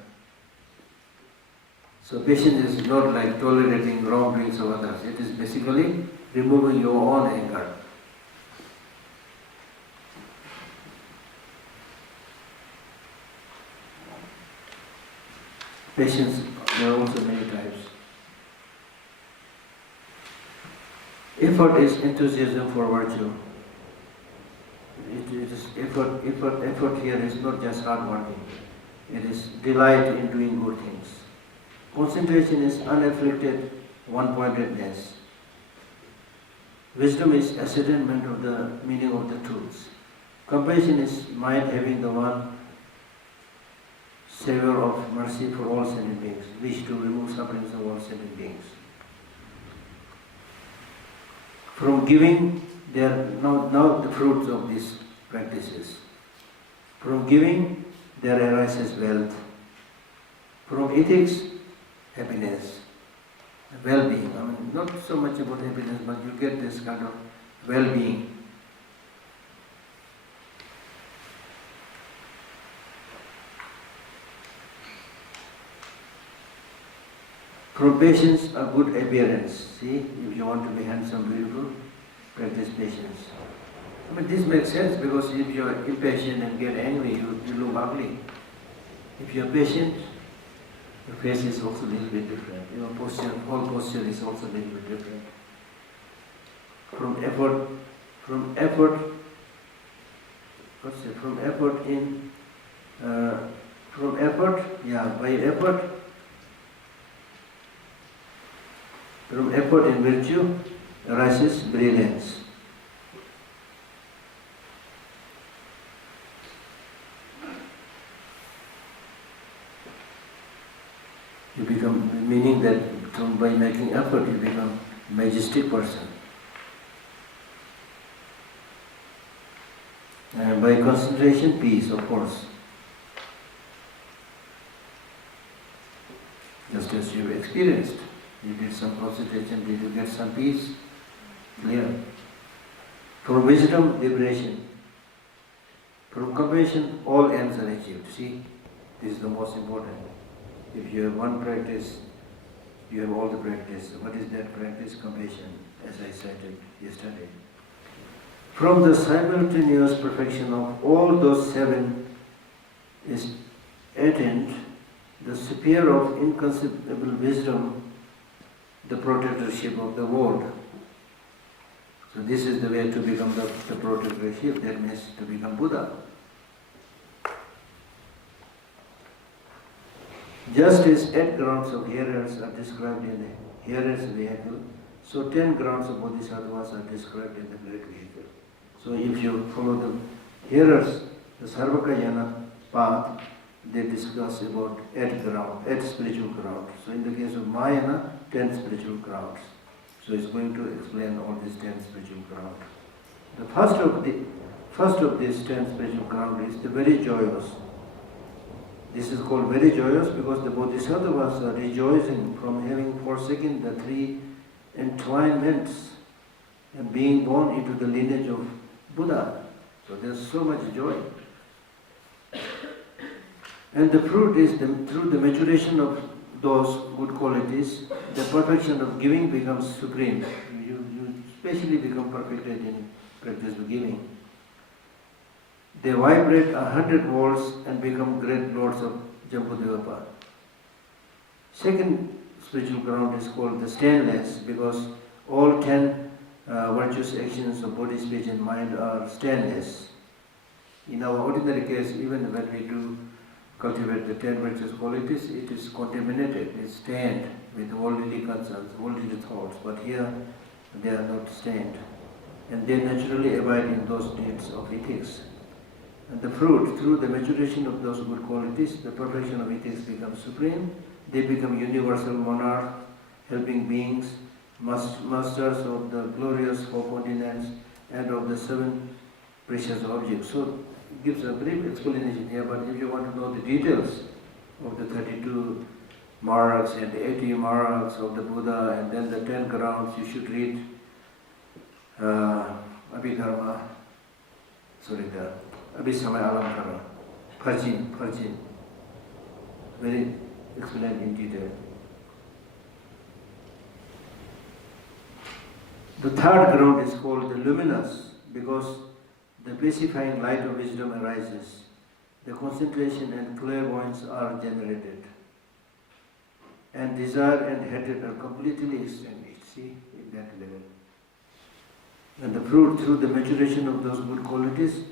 So patience is not like tolerating wrongdoings of others. It is basically removing your own anger. Patience, there are also many types. Effort is enthusiasm for virtue. It is effort here is not just hard working. It is delight in doing good things. Concentration is unafflicted one-pointedness. Wisdom is ascertainment of the meaning of the truths. Compassion is mind having the one savor of mercy for all sentient beings, wish to remove sufferings of all sentient beings. From giving, there are now the fruits of these practices. From giving, there arises wealth. From ethics, happiness, well-being. I mean, not so much about happiness, but you get this kind of well-being. From patience, a good appearance. See, if you want to be handsome, beautiful, practice patience. I mean, this makes sense because if you are impatient and get angry, you look ugly. If you are patient, your face is also a little bit different. Your posture, whole posture is also a little bit different. From effort, from effort in virtue arises brilliance. You become, meaning that by making effort you become a majestic person. And by concentration, peace, of course. Just as you've experienced. You did some concentration, did you get some peace? Clear. From wisdom, liberation. From compassion, all ends are achieved. See, this is the most important. If you have one practice, you have all the practice. What is that practice? Compassion, as I cited yesterday. From the simultaneous perfection of all those seven is attained the sphere of inconceivable wisdom, the protectorship of the world. So this is the way to become the protectorship, that means to become Buddha. Just as 8 grounds of hearers are described in the hearer's vehicle, so 10 grounds of bodhisattvas are described in the great vehicle. So if you follow the hearers, the Sarvakayana path, they discuss about 8 spiritual grounds. So in the case of Mahayana, 10 spiritual grounds. So it's going to explain all these 10 spiritual grounds. The first of these 10 spiritual grounds is the very joyous. This is called very joyous because the bodhisattvas are rejoicing from having forsaken the 3 entwinements and being born into the lineage of Buddha. So there's so much joy. And the fruit is through the maturation of those good qualities, the perfection of giving becomes supreme. You especially become perfected in practice of giving. They vibrate 100 volts and become great lords of Jambudvapa. Second spiritual ground is called the stainless because all 10 virtuous actions of body, speech and mind are stainless. In our ordinary case, even when we do cultivate the 10 virtuous qualities, it is contaminated, it is stained with worldly concerns, worldly thoughts, but here they are not stained. And they naturally abide in those deeds of ethics. And the fruit, through the maturation of those good qualities, the perfection of ethics becomes supreme. They become universal monarchs, helping beings, masters of the glorious four continents and of the 7 precious objects. So it gives a brief explanation here, but if you want to know the details of the 32 marks and the 80 marks of the Buddha and then the 10 grounds, you should read Abhidharma, the Abhisamaya Alamkara, Parjin, very explained in detail. The third ground is called the luminous because the pacifying light of wisdom arises. The concentration and clairvoyance are generated. And desire and hatred are completely extinguished. See, in that level. And the fruit, through the maturation of those good qualities,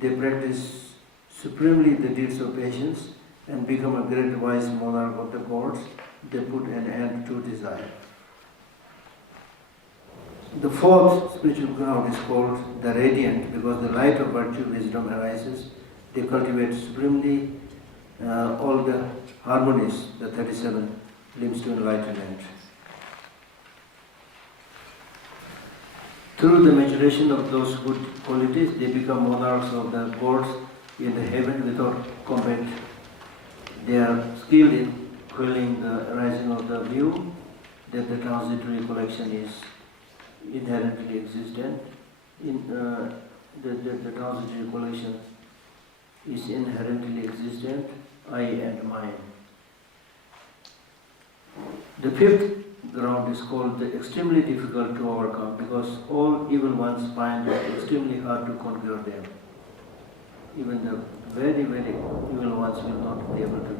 they practice supremely the deeds of patience and become a great wise monarch of the gods. They put an end to desire. The fourth spiritual ground is called the radiant because the light of virtue, wisdom arises. They cultivate supremely all the harmonies, the 37 limbs to enlightenment. Through the maturation of those good qualities, they become monarchs of the gods in the heaven without combat. They are skilled in quelling the rising of the view that the transitory collection is inherently existent. The transitory collection is inherently existent, I and mine. The fifth ground is called the extremely difficult to overcome because all evil ones find it extremely hard to conquer them. Even the very, very evil ones will not be able to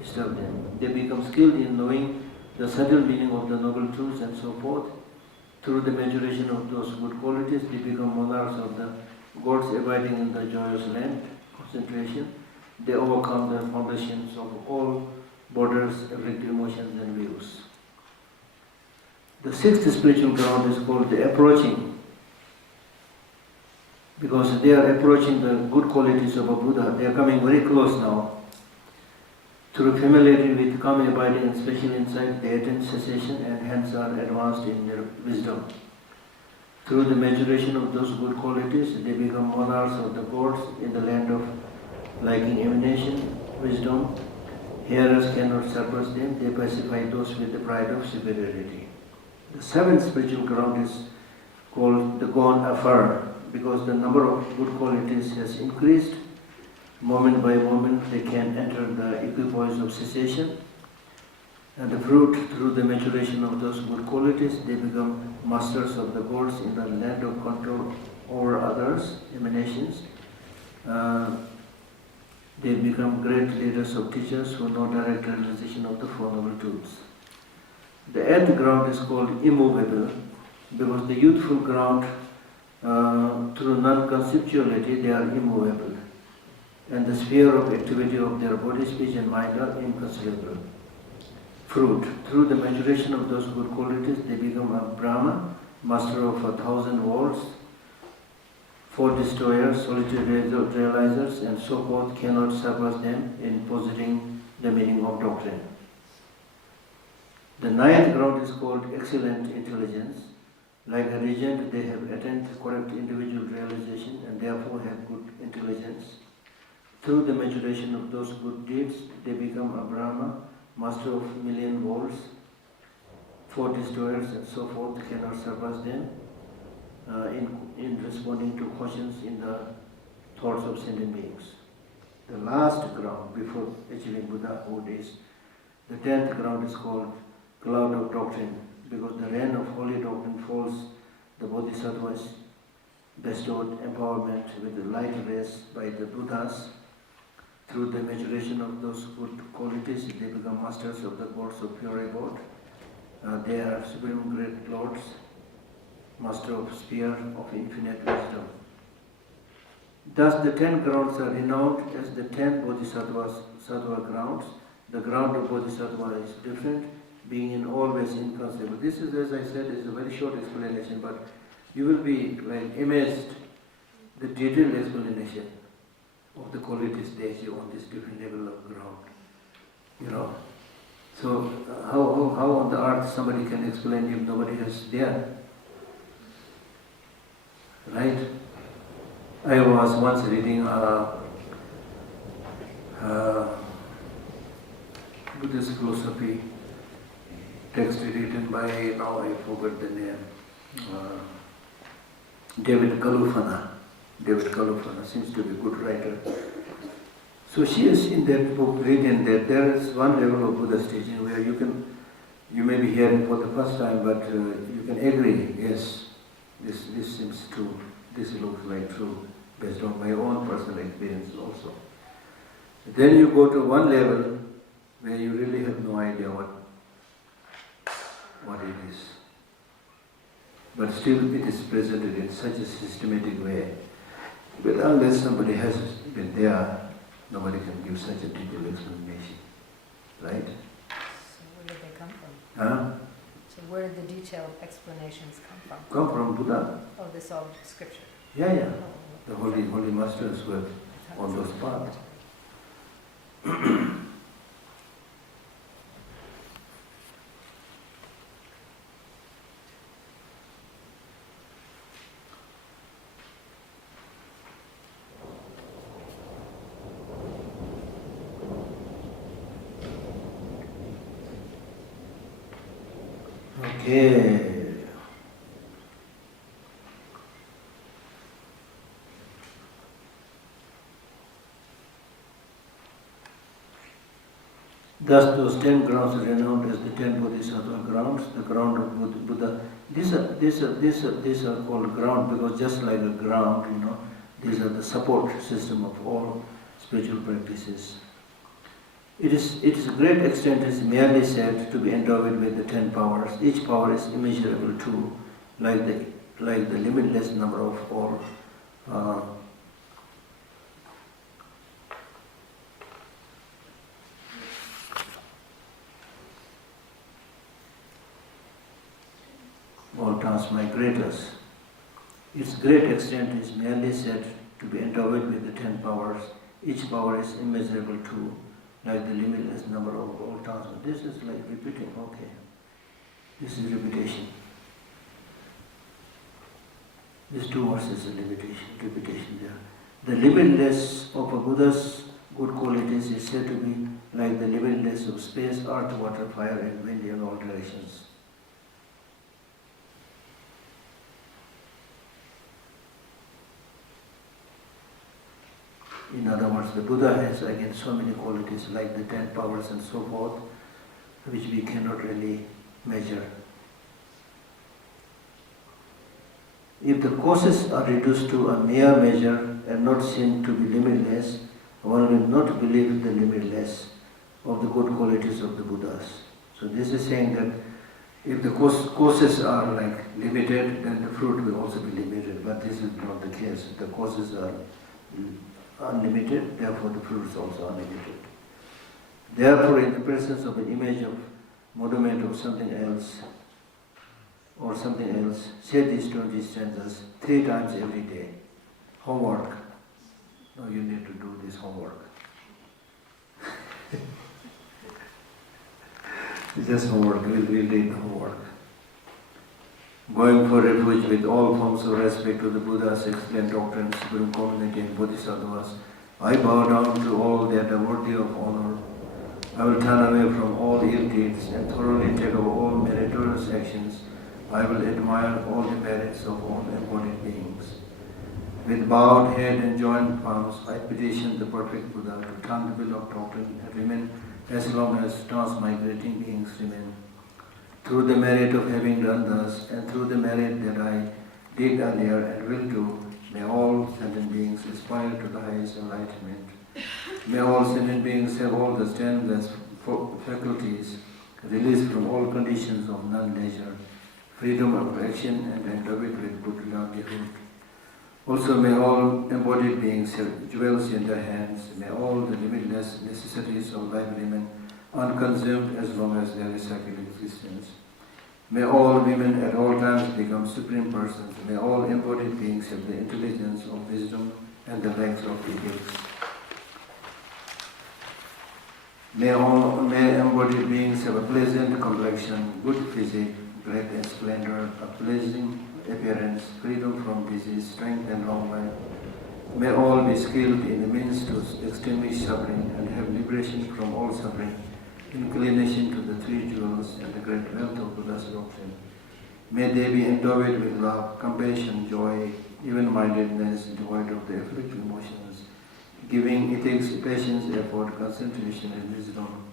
disturb them. They become skilled in knowing the subtle meaning of the noble truths and so forth. Through the maturation of those good qualities, they become monarchs of the gods abiding in the joyous land, concentration. They overcome the foundations of all borders, afflictive emotions and views. The sixth spiritual ground is called the approaching, because they are approaching the good qualities of a Buddha. They are coming very close now. Through familiarity with calm abiding and special insight, they attain cessation and hence are advanced in their wisdom. Through the maturation of those good qualities, they become monarchs of the gods in the land of liking emanation, wisdom. Hearers cannot surpass them. They pacify those with the pride of superiority. The seventh spiritual ground is called the gone afar, because the number of good qualities has increased. Moment by moment they can enter the equipoise of cessation. And the fruit, through the maturation of those good qualities, they become masters of the gods in the land of control over others, emanations. They become great leaders of teachers who know direct realization of the Four Noble Truths. The eighth ground is called immovable, because the youthful ground, through non-conceptuality, they are immovable. And the sphere of activity of their body, speech and mind are inconceivable. Fruit, through the maturation of those good qualities, they become a Brahma, master of 1,000 worlds, 4 destroyers, solitary realizers, and so forth cannot surpass them in positing the meaning of doctrine. The ninth ground is called excellent intelligence. Like a regent, they have attained correct individual realization and therefore have good intelligence. Through the maturation of those good deeds, they become a Brahma, master of 1,000,000 worlds, 4 destroyers and so forth cannot surpass them in responding to questions in the thoughts of sentient beings. The last ground before achieving Buddhahood is, the 10th ground is called cloud of doctrine, because the rain of holy doctrine falls, the Bodhisattvas bestowed empowerment with the light rays by the Buddhas. Through the maturation of those good qualities, they become masters of the course of pure abode. They are supreme great lords, master of sphere of infinite wisdom. Thus the 10 grounds are renowned as the 10 bodhisattvas, sattva grounds. The ground of bodhisattva is different, being in all ways inconceivable. This is, as I said, is a very short explanation, but you will be like amazed the detailed explanation of the qualities they achieve on this different level of ground. You know. So how on the earth somebody can explain if nobody is there? Right? I was once reading a Buddhist philosophy text written by, now I forgot the name, David Kalufana. David Kalufana seems to be a good writer. So she is in that book written that there is one level of Buddha's teaching where you may be hearing for the first time, but you can agree, yes, this seems true, this looks like true, based on my own personal experience also. Then you go to one level where you really have no idea what it is. But still it is presented in such a systematic way. But unless somebody has been there, nobody can give such a detailed explanation. Right? So where did they come from? Huh? So where did the detailed explanations come from? Come from Buddha. Oh, this all scripture. Yeah. The holy masters were on those paths. Okay. Thus, those 10 grounds are renowned as the 10 Bodhisattva grounds, the ground of Buddha. These are called ground because just like a ground, these are the support system of all spiritual practices. It is a great extent is merely said to be endowed with the 10 powers. Each power is immeasurable too, like the limitless number of all transmigrators. Its great extent is merely said to be endowed with the 10 powers. Each power is immeasurable too, like the limitless number of all transmigrators. This is like repeating, okay. This is repetition. These two verses are repetition there. The limitless of a Buddha's good qualities is said to be like the limitless of space, earth, water, fire, and wind in all directions. In other words, the Buddha has again so many qualities like the 10 powers and so forth, which we cannot really measure. If the causes are reduced to a mere measure and not seen to be limitless, one will not believe the limitless of the good qualities of the Buddhas. So this is saying that if the causes are like limited, then the fruit will also be limited. But this is not the case. The causes are unlimited, therefore the fruit is also unlimited. Therefore, in the presence of an image of monument of something else, or something else, say these 20 stanzas 3 times every day. Homework. No, you need to do this homework. Just homework, we'll read the homework. Going for refuge with all forms of respect to the Buddha's explained doctrines, Guru community and Bodhisattvas, I bow down to all that are worthy of honor. I will turn away from all ill deeds and thoroughly take over all meritorious actions. I will admire all the merits of all embodied beings. With bowed head and joined palms, I petition the perfect Buddha to turn the will of doctrine and remain as long as transmigrating beings remain. Through the merit of having done thus, and through the merit that I did earlier and will do, may all sentient beings aspire to the highest enlightenment. May all sentient beings have all the standless faculties, released from all conditions of non-leisure, freedom of action, and endowed with good livelihood. Also, may all embodied beings have jewels in their hands. May all the limitless necessities of life remain unconsumed as long as there is cycle existence. May all women at all times become supreme persons. May all embodied beings have the intelligence of wisdom and the legs of eagles. May embodied beings have a pleasant complexion, good physique, great splendor, a pleasing appearance, freedom from disease, strength and long life. May all be skilled in the means to extinguish suffering and have liberation from all suffering, inclination to the three jewels and the great wealth of Buddha's doctrine. May they be endowed with love, compassion, joy, even-mindedness, devoid of the afflictive emotions, giving ethics, patience, effort, concentration, and wisdom.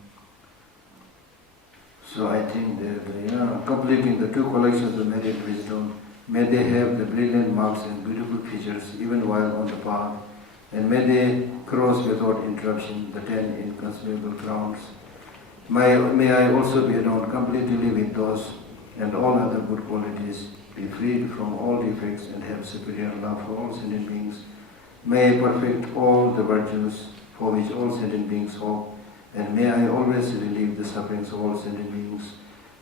So I think that completing the two collections of merit wisdom, may they have the brilliant marks and beautiful features even while on the path, and may they cross without interruption the 10 inconsumable crowns. May I also be adorned completely with those and all other good qualities, be freed from all defects and have superior love for all sentient beings. May I perfect all the virtues for which all sentient beings hope, and may I always relieve the sufferings of all sentient beings.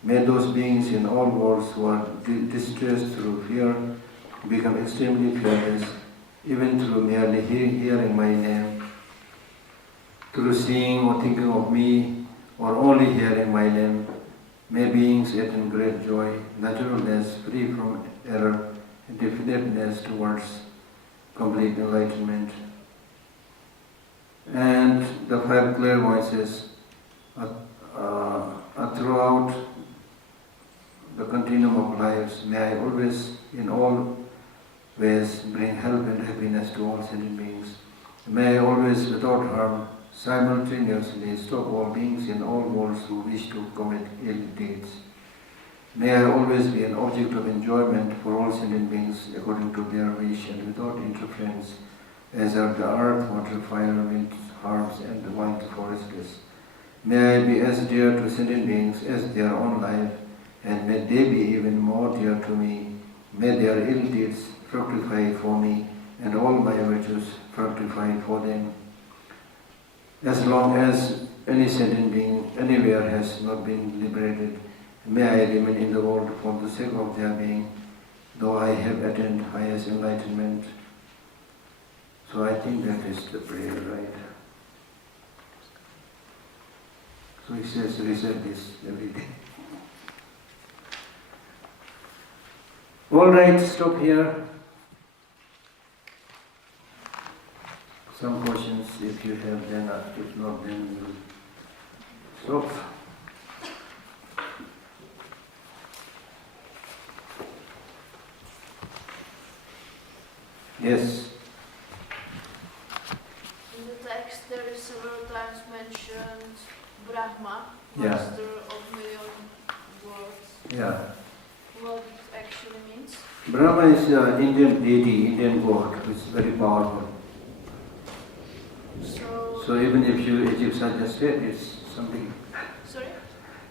May those beings in all worlds who are distressed through fear become extremely fearless, even through merely hearing my name, through seeing or thinking of me, or only hearing my name. May beings attain great joy, naturalness, free from error, and definiteness towards complete enlightenment. And the five clairvoyances are throughout the continuum of lives. May I always, in all ways, bring help and happiness to all sentient beings. May I always, without harm, simultaneously stop all beings in all worlds who wish to commit ill deeds. May I always be an object of enjoyment for all sentient beings according to their wish and without interference, as are the earth, water, fire, wind, herbs, and the wild forests. May I be as dear to sentient beings as their own life, and may they be even more dear to me. May their ill deeds fructify for me, and all my virtues fructify for them. As long as any sentient being anywhere has not been liberated, may I remain in the world for the sake of their being, though I have attained highest enlightenment. So I think that is the prayer, right? So he says, recite this every day. All right, stop here. Some questions, if you have, then if not, then we'll stop. Yes. In the text, there is several times mentioned Brahma, Yeah. master of million worlds. Yeah. What it actually means? Brahma is an Indian deity, Indian god, which is very powerful. So even if you achieve such a state, it's something. Sorry?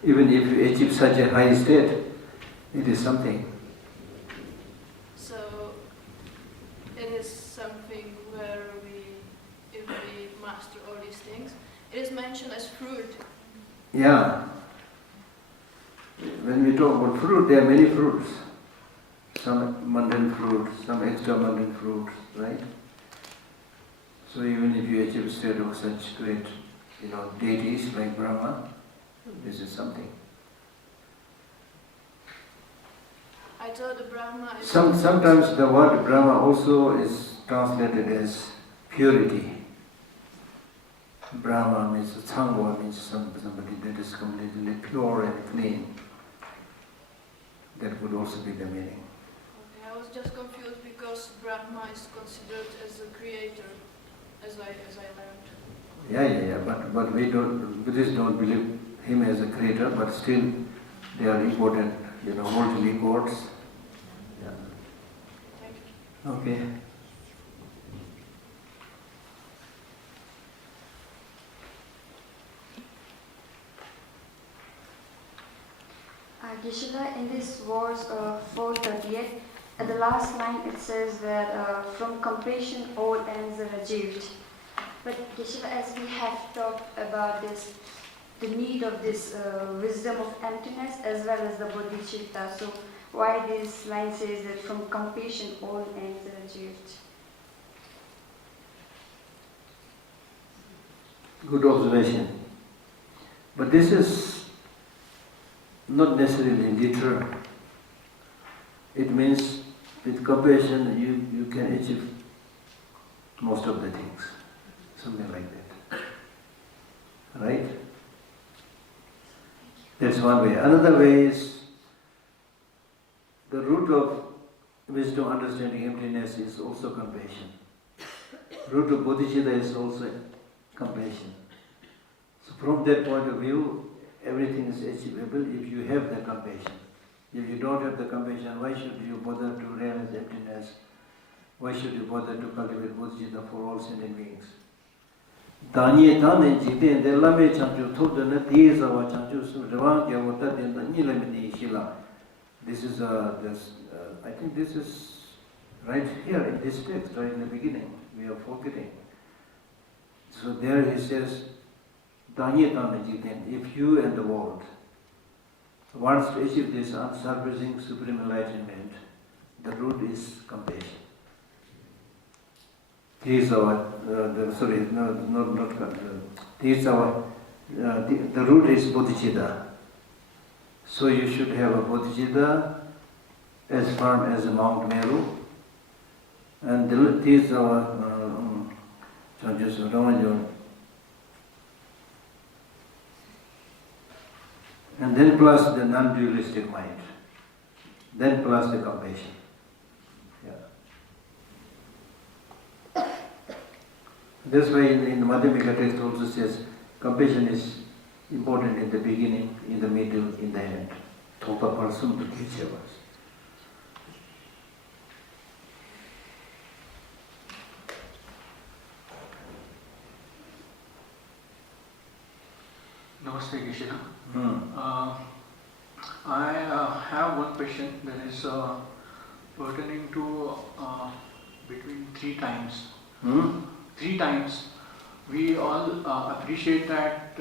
Even if you achieve such a high state, it is something. So it is something where if we master all these things, it is mentioned as fruit. Yeah. When we talk about fruit, there are many fruits. Some mundane fruits, some extra mundane fruits, right? So even if you achieve a state of such great, deities like Brahma, this is something. I thought the Brahma is... Sometimes the word Brahma also is translated as purity. Brahma means, Trengwa means somebody that is completely pure and clean. That would also be the meaning. Okay, I was just confused because Brahma is considered as a creator, as I learned. Yeah. But Buddhists don't believe him as a creator, but still they are important, multiple gods. Yeah. Thank you. Okay. Geshe, in this verse 438, at the last line it says that from compassion all ends are achieved. But Geshe, as we have talked about this, the need of this wisdom of emptiness as well as the bodhicitta, so why this line says that from compassion all ends are achieved? Good observation. But this is not necessarily literal. It means with compassion you can achieve most of the things. Something like that. Right? That's one way. Another way is the root of wisdom, understanding emptiness is also compassion. Root of bodhicitta is also compassion. So from that point of view, everything is achievable if you have the compassion. If you don't have the compassion, why should you bother to realize emptiness? Why should you bother to cultivate bodhicitta for all sentient beings? Danye tane jikde delame chanchu thudana tizawa chanchu su revangya wata denda nilamini shila. This is I think this is right here in this text, right in the beginning. We are forgetting. So there he says, Danye tane jikde, if you and the world wants to achieve this unsurprising supreme enlightenment, the root is compassion. This is our, the root is bodhicitta. So you should have a bodhicitta as firm as a Mount Meru, and this is our and then plus the non-dualistic mind, then plus the compassion. That's why in the Madhyamika text also says compassion is important in the beginning, in the middle, in the end. Thopa parsum to kichavas. Namaste, Geshe. I have one question that is pertaining to between 3 times. Three times we all appreciate that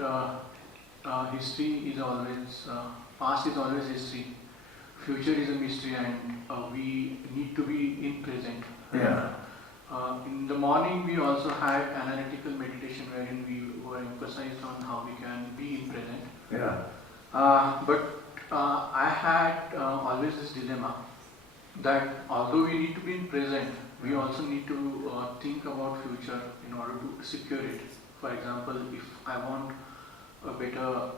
history is always, past is always history, future is a mystery, and we need to be in present. Yeah. In the morning we also had analytical meditation wherein we were emphasized on how we can be in present. Yeah. But I had always this dilemma that although we need to be in present, we also need to think about future in order to secure it. For example, if I want a better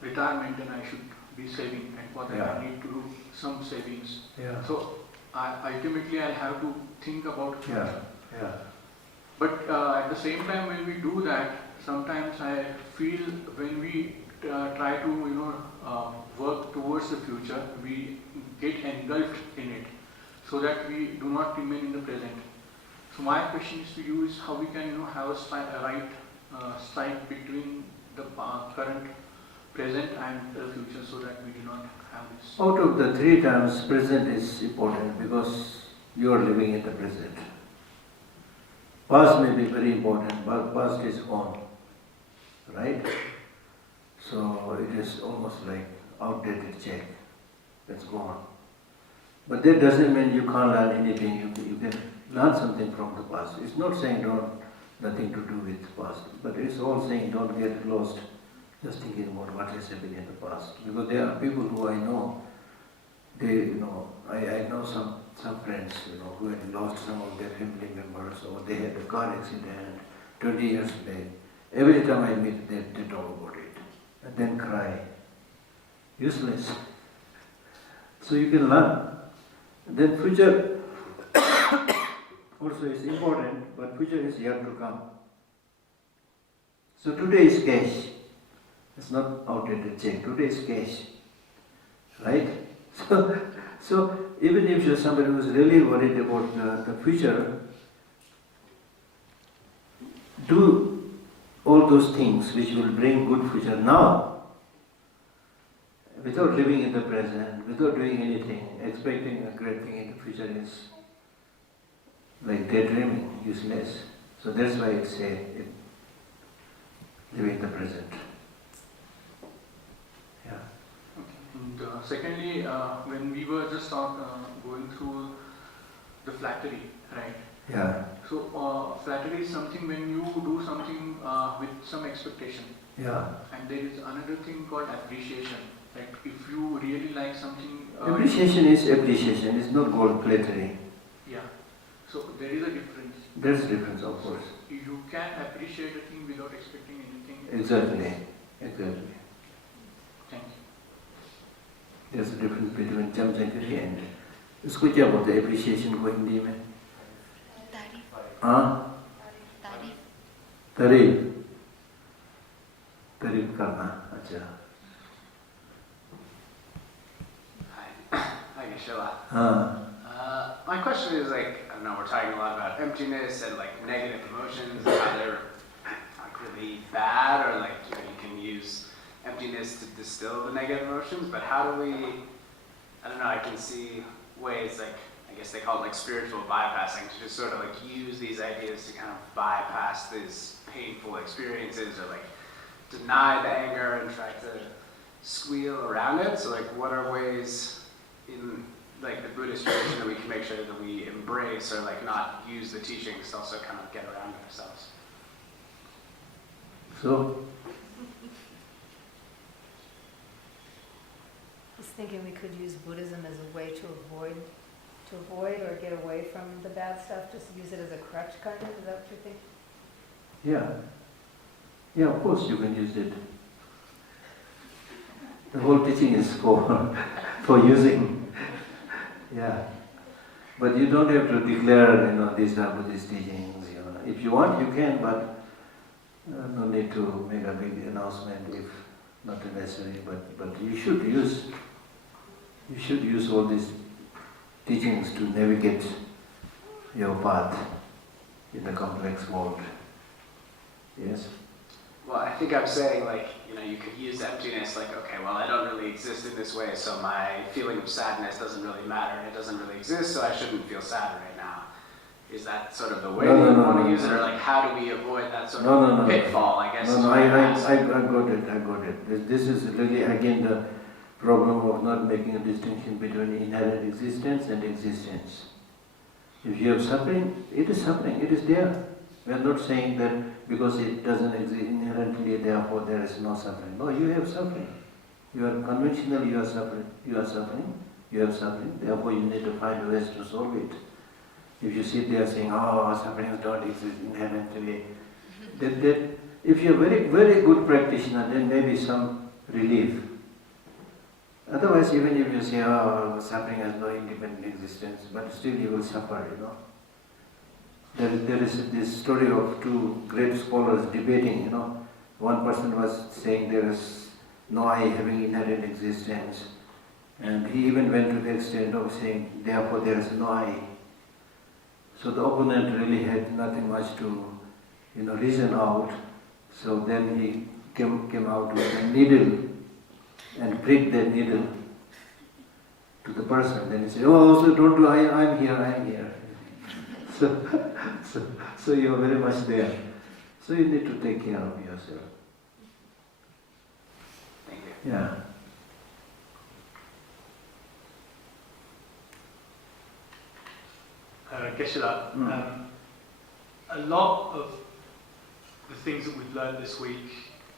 retirement, then I should be saving, and for that I need to do some savings. Yeah. So ultimately I'll have to think about future. Yeah. But at the same time, when we do that, sometimes I feel when we try to work towards the future, we get engulfed in it, so that we do not remain in the present. So my question is to you is how we can have a right strike between the current, present and the future, so that we do not have this. Out of the 3 times, present is important because you are living in the present. Past may be very important, but past is gone, right? So it is almost like outdated check. That's gone. But that doesn't mean you can't learn anything. You can learn something from the past. It's not saying nothing to do with the past, but it's all saying don't get lost just thinking about what has happened in the past. Because there are people who I know, I know some friends, who had lost some of their family members, or they had a car accident 20 years back. Every time I meet them, they talk about it and then cry. Useless. So you can learn. Then future also is important, but future is yet to come. So today is cash. It's not outdated check. Today is cash. Right? So even if you're somebody who's really worried about the future, do all those things which will bring good future now. without living in the present, without doing anything, expecting a great thing in the future is like daydreaming, useless. So that's why it's living in the present. Yeah. And secondly, when we were just going through the flattery, right? Yeah. So flattery is something when you do something with some expectation. Yeah. And there is another thing called appreciation. Like if you really like something. Appreciation is appreciation. It's not gold platery. Yeah. So there is a difference. There's a difference, of course. You can appreciate a thing without expecting anything. Exactly. Exactly. Thank you. There's a difference between chamchakari and. इसको क्या बोलते हैं appreciation को हिंदी में? हाँ? तारीफ करना, अच्छा. Hi, Geshe Lhakdor. हाँ. My question is like, I don't know, we're talking a lot about emptiness and like negative emotions and how they're like really bad, or like you can use emptiness to distill the negative emotions, but how do we, I don't know, I can see ways like, I guess they call it like spiritual bypassing, to just sort of like use these ideas to kind of bypass these painful experiences, or like deny the anger and try to squeal around it. So like what are ways in like the Buddhist tradition that we can make sure that we embrace, or like not use the teachings to also kind of get around it ourselves? So, I was thinking we could use Buddhism as a way to avoid or get away from the bad stuff, just use it as a crutch kind of, is that what you think? yeah. Yeah, of course you can use it. The whole teaching is for using. Yeah. But you don't have to declare, these are Buddhist teachings, If you want, you can, but no need to make a big announcement if not necessary. But you should use all these teachings to navigate your path in the complex world. Yes? Well, I think I'm saying like, you could use emptiness like, okay, well, I don't really exist in this way, so my feeling of sadness doesn't really matter, and it doesn't really exist, so I shouldn't feel sad right now. Is that sort of the way you want to use it, or like how do we avoid that sort of pitfall, I guess? I got it. This is really, again, the problem of not making a distinction between inherent existence and existence. If you have suffering, it is there. We are not saying that because it doesn't exist inherently, therefore there is no suffering. No, you have suffering. You are conventional, you are suffering. You have suffering, therefore you need to find ways to solve it. If you sit there saying, sufferings don't exist inherently, that if you are very, very good practitioner, then maybe some relief. Otherwise, even if you say, suffering has no independent existence, but still you will suffer, There is this story of two great scholars debating, One person was saying there is no I having inherent existence, and he even went to the extent of saying, therefore there is no I. So the opponent really had nothing much to, reason out. So then he came out with a needle and pricked that needle to the person. Then he said, so don't do I'm here. So you are very much there. So you need to take care of yourself. Thank you. Yeah. Geshe Lhakdor, a lot of the things that we've learned this week,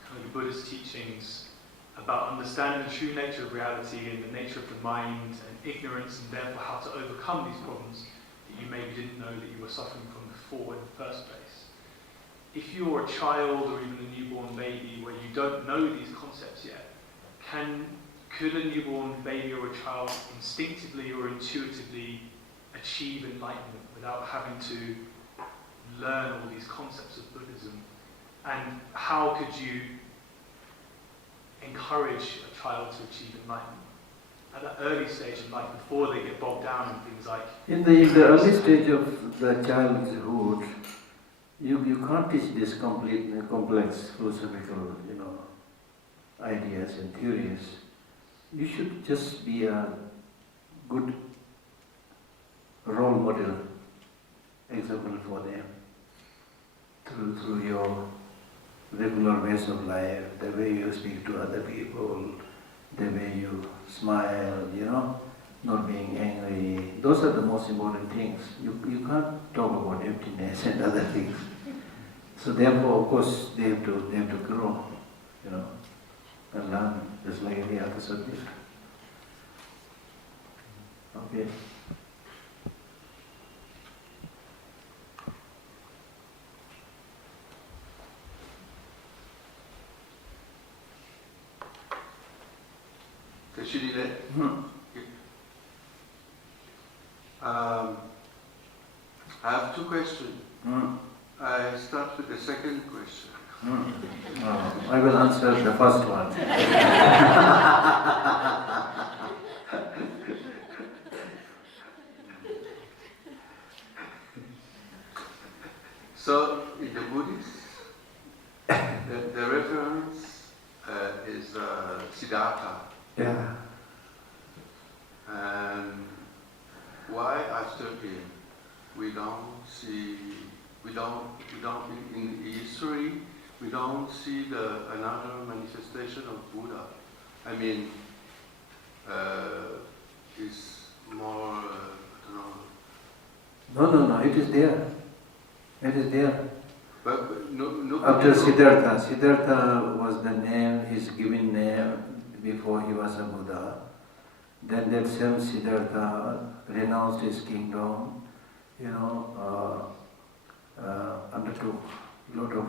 kind of the Buddhist teachings about understanding the true nature of reality and the nature of the mind and ignorance, and therefore how to overcome these problems that you maybe didn't know that you were suffering from before in the first place. If you're a child or even a newborn baby where you don't know these concepts yet, could a newborn baby or a child instinctively or intuitively achieve enlightenment without having to learn all these concepts of Buddhism? And how could you encourage a child to achieve enlightenment at that early stage in life before they get bogged down in things like... In the early stage of the childhood, you can't teach this complex philosophical, ideas and theories. you should just be a good role model, example for them through your regular ways of life, the way you speak to other people, the way you smile, not being angry. Those are the most important things. You can't talk about emptiness and other things. So therefore, of course, they have to grow, and learn just like any other subject. Okay. I have two questions. I start with the second question. I will answer the first one. So, in the Buddhist, the reference is Siddhartha. Yeah. And why after him we don't see, in history, we don't see another manifestation of Buddha? I mean, it's more, I don't know. No, it is there. It is there. But no. After Siddhartha was the name, his given name before he was a Buddha. Then that same Siddhartha renounced his kingdom, undertook a lot of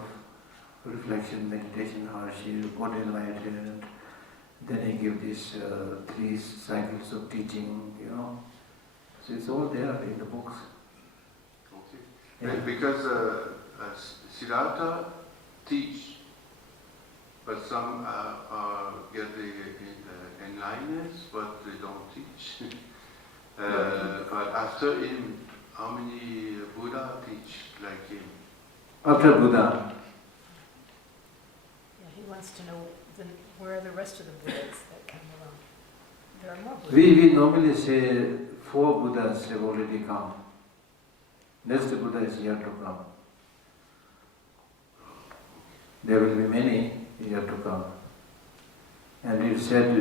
reflection, meditation, he got enlightened. Then he gave these 3 cycles of teaching, So it's all there in the books. Okay. Yeah. Because Siddhartha teach, but some get the enlightenment, but they don't teach. But after him, how many Buddha teach like him? After Buddha, Yeah, he wants to know where are the rest of the Buddhas that come along. There are more Buddhas. we normally say 4 Buddhas have already come. Next Buddha is yet to come. There will be many yet to come. And it said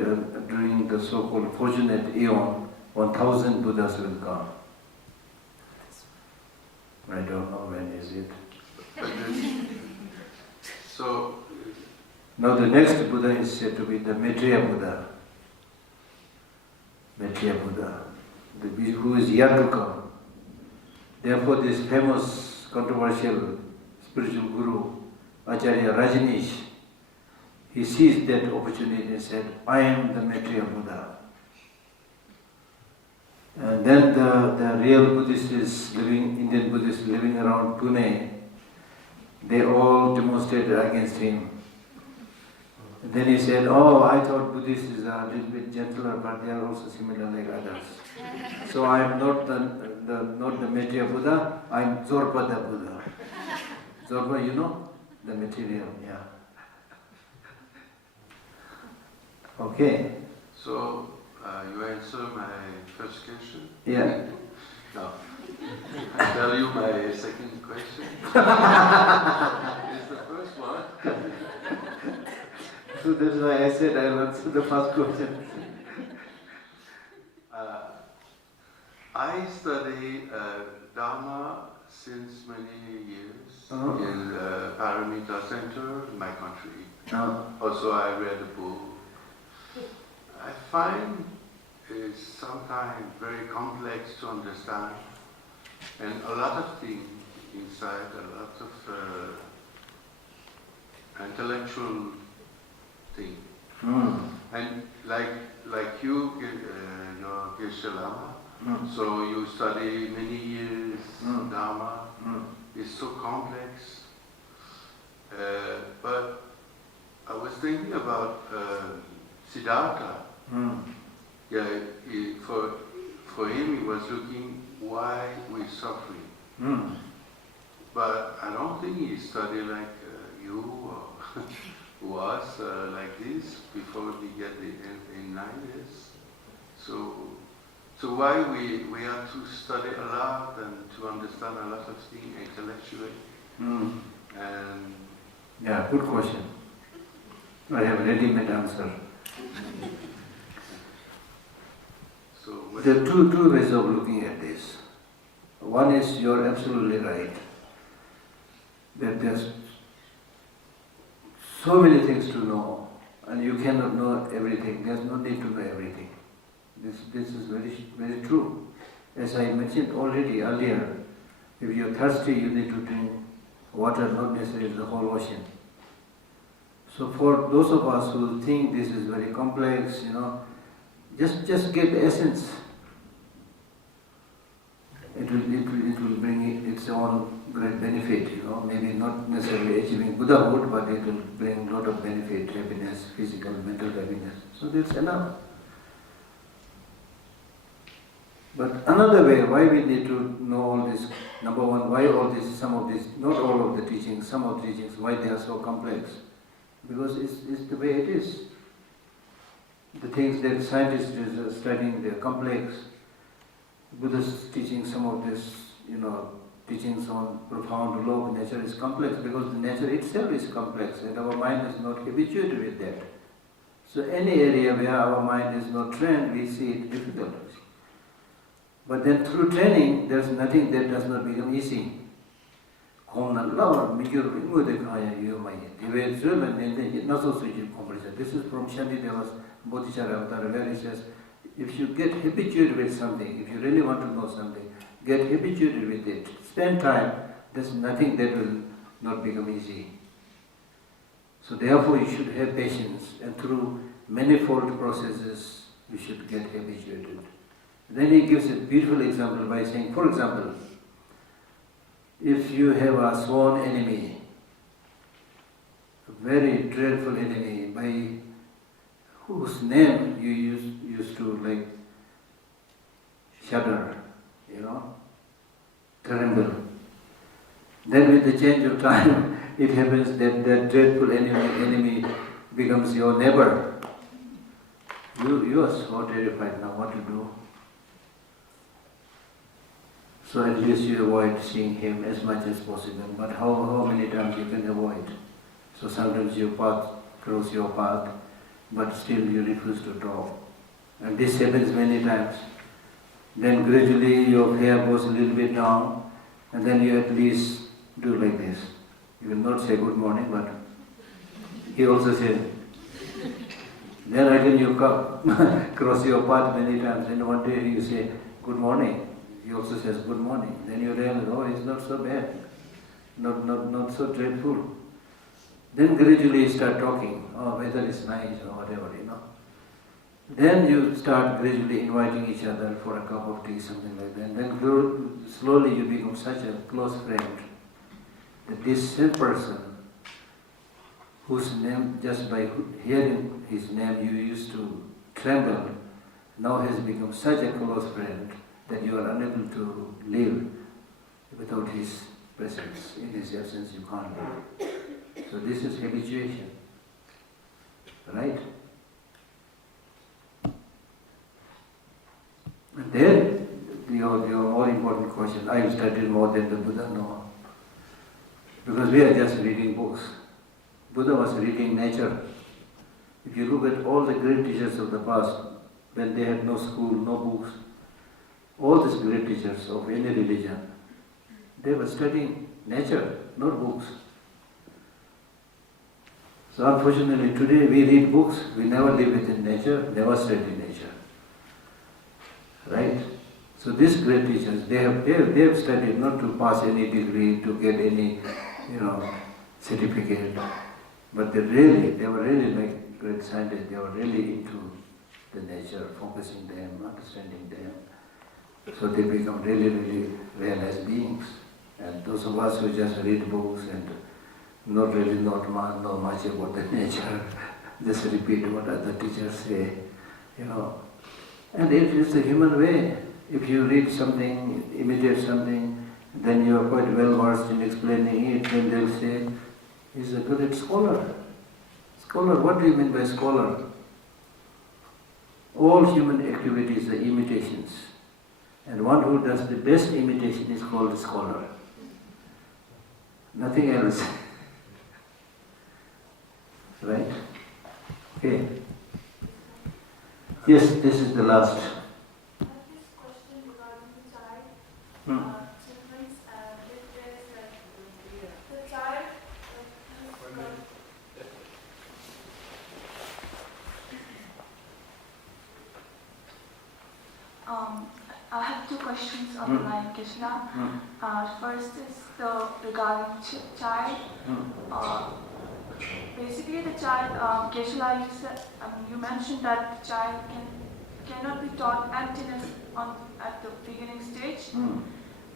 during the so-called fortunate eon, 1,000 Buddhas will come. I don't know when is it. So, Now the next Buddha is said to be the Maitreya Buddha. Maitreya Buddha, who is yet to come. Therefore this famous controversial spiritual guru, Acharya Rajneesh, he seized that opportunity and said, I am the Maitreya Buddha. And then the real Buddhists Indian Buddhists living around Pune, they all demonstrated against him. And then he said, I thought Buddhists are a little bit gentler, but they are also similar like others. So I am not the Maitreya Buddha, I am Zorpada Buddha. Zorba, the material, yeah. Okay. So, you answer my first question? Yeah. No. I tell you my second question. It's the first one. So that's why I said I'll answer the first question. I study Dharma since many years in Paramita Center in my country. Also I read a book. I find it's sometimes very complex to understand, and a lot of things inside, a lot of intellectual things. And like you, Geshe Lama, so you study many years Dharma. It's so complex. But I was thinking about Siddhartha. Yeah, for him, he was looking why we're suffering. But I don't think he studied like you or was like this before we get the in-90s. So why we have to study a lot and to understand a lot of things intellectually? And yeah, good question. I have a ready-made answer. so There are two ways of looking at this. One is you're absolutely right, that there's so many things to know, and you cannot know everything. There's no need to know everything. This is very true. As I mentioned already earlier, if you're thirsty, you need to drink water, not necessarily the whole ocean. So for those of us who think this is very complex, just get the essence. It will bring its own great benefit, maybe not necessarily achieving Buddhahood, but it will bring a lot of benefit, happiness, physical, mental happiness. So that's enough. But another way, why we need to know all this, number one, why all this, some of this, not all of the teachings, some of the teachings, why they are so complex? Because it's the way it is. The things that scientists are studying, they are complex. Buddhists teaching some of this, teachings on profound law of nature is complex because the nature itself is complex and our mind is not habituated with that. So any area where our mind is not trained, we see it difficult. But then through training, there's nothing that does not become easy. This is from Shantideva's Bodhisattva Avatar, where he says, if you get habituated with something, if you really want to know something, get habituated with it. Spend time, there's nothing that will not become easy. So therefore you should have patience, and through manifold processes, you should get habituated. Then he gives a beautiful example by saying, for example, if you have a sworn enemy, a very dreadful enemy, by whose name you used to shudder, tremble. Then with the change of time, it happens that that dreadful enemy becomes your neighbor. You are so terrified now, what to do? So at least you avoid seeing him as much as possible. But how many times you can avoid? So sometimes your path cross your path, but still you refuse to talk. And this happens many times. Then gradually your hair goes a little bit down, and then you at least do like this. You will not say good morning, but he also says. Then again you cross your path many times, and one day you say good morning. He also says good morning. Then you realize, oh, it's not so bad, not so dreadful. Then gradually you start talking, oh, weather is nice or whatever, Then you start gradually inviting each other for a cup of tea, something like that. And then slowly you become such a close friend that this same person, whose name, just by hearing his name you used to tremble, now has become such a close friend that you are unable to live without his presence. In his absence you can't live. So this is habituation, right? And then your more important question, I have studied more than the Buddha, no. Because we are just reading books. Buddha was reading nature. If you look at all the great teachers of the past, when they had no school, no books, all these great teachers of any religion, they were studying nature, not books. So unfortunately today we read books, we never live within nature, never study nature. Right? So these great teachers, they have studied not to pass any degree, to get any, certificate, but they were really like great scientists, they were really into the nature, focusing them, understanding them. So they become really, really realized beings. And those of us who just read books and not really know much about the nature, just repeat what other teachers say, And it is the human way. If you read something, imitate something, then you are quite well versed in explaining it, then they'll say, he's a great scholar. Scholar, what do you mean by scholar? All human activities are imitations. And one who does the best imitation is called a scholar. Nothing else. Right? Okay. Yes, this is the last. I have this question regarding the child. Children's, if there is the child, I have two questions on the line, Krishna. First is regarding child. Basically, the child, Geshe, you mentioned that the child cannot be taught emptiness at the beginning stage.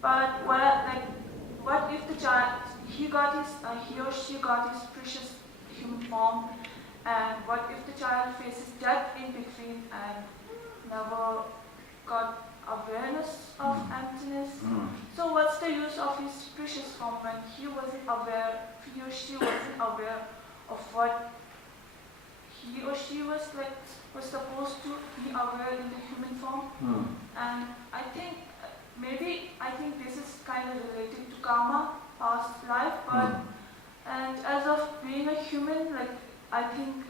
But what if the child he or she got his precious human form, and what if the child faces death in between and never got awareness of emptiness? So what's the use of his precious form when he or she wasn't aware of what he or she was supposed to be aware in the human form? And I think this is kind of related to karma, past life, but and as of being a human, I think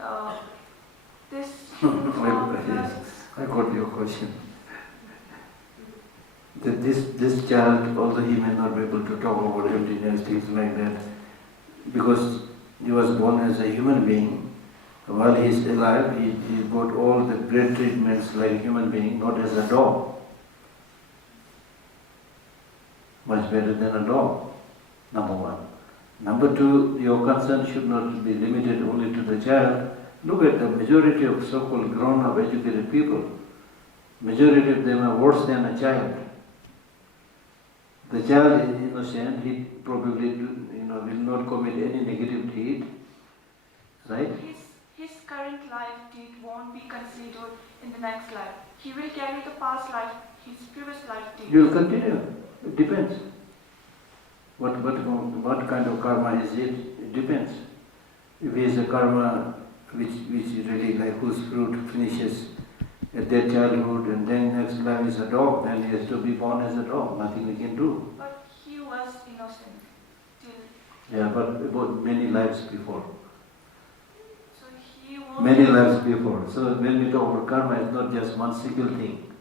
this human form I got your question. That this child, although he may not be able to talk about emptiness, things like that, because he was born as a human being, while he is alive, he got all the great treatments like a human being, not as a dog. Much better than a dog, number one. Number two, your concern should not be limited only to the child. Look at the majority of so-called grown-up educated people. Majority of them are worse than a child. The child is innocent, he probably will not commit any negative deed, right? His current life deed won't be considered in the next life. He will carry the past life, his previous life deed. You will continue. It depends. What kind of karma is it? It depends. If it is a karma which really whose fruit finishes at their childhood and then next life is a dog, then he has to be born as a dog. Nothing we can do. But he was innocent till. Yeah, but about many lives before. So he won't. Many lives before. So when we talk about karma, it's not just one single thing.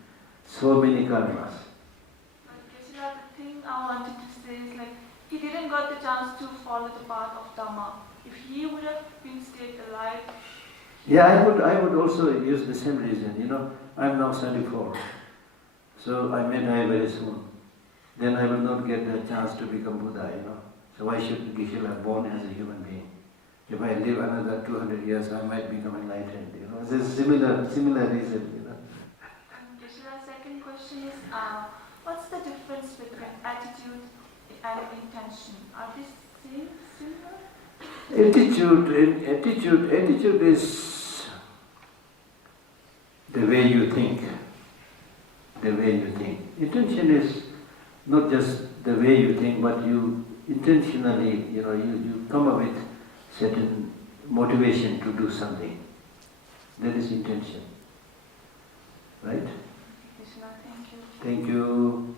So many karmas. But Geshe, the thing I wanted to say is he didn't got the chance to follow the path of Dhamma. If he would have been stayed alive. Yeah, I would also use the same reason. I'm now 74. So I may die very soon. Then I will not get the chance to become Buddha, So why should Geshe have born as a human being? If I live another 200 years, I might become enlightened, It's a similar reason, Geshe, second question is, what's the difference between attitude and intention? Are they similar? Attitude is the way you think. Intention is not just the way you think, but you intentionally, you come up with certain motivation to do something. That is intention. Right? Krishna, thank you. Thank you.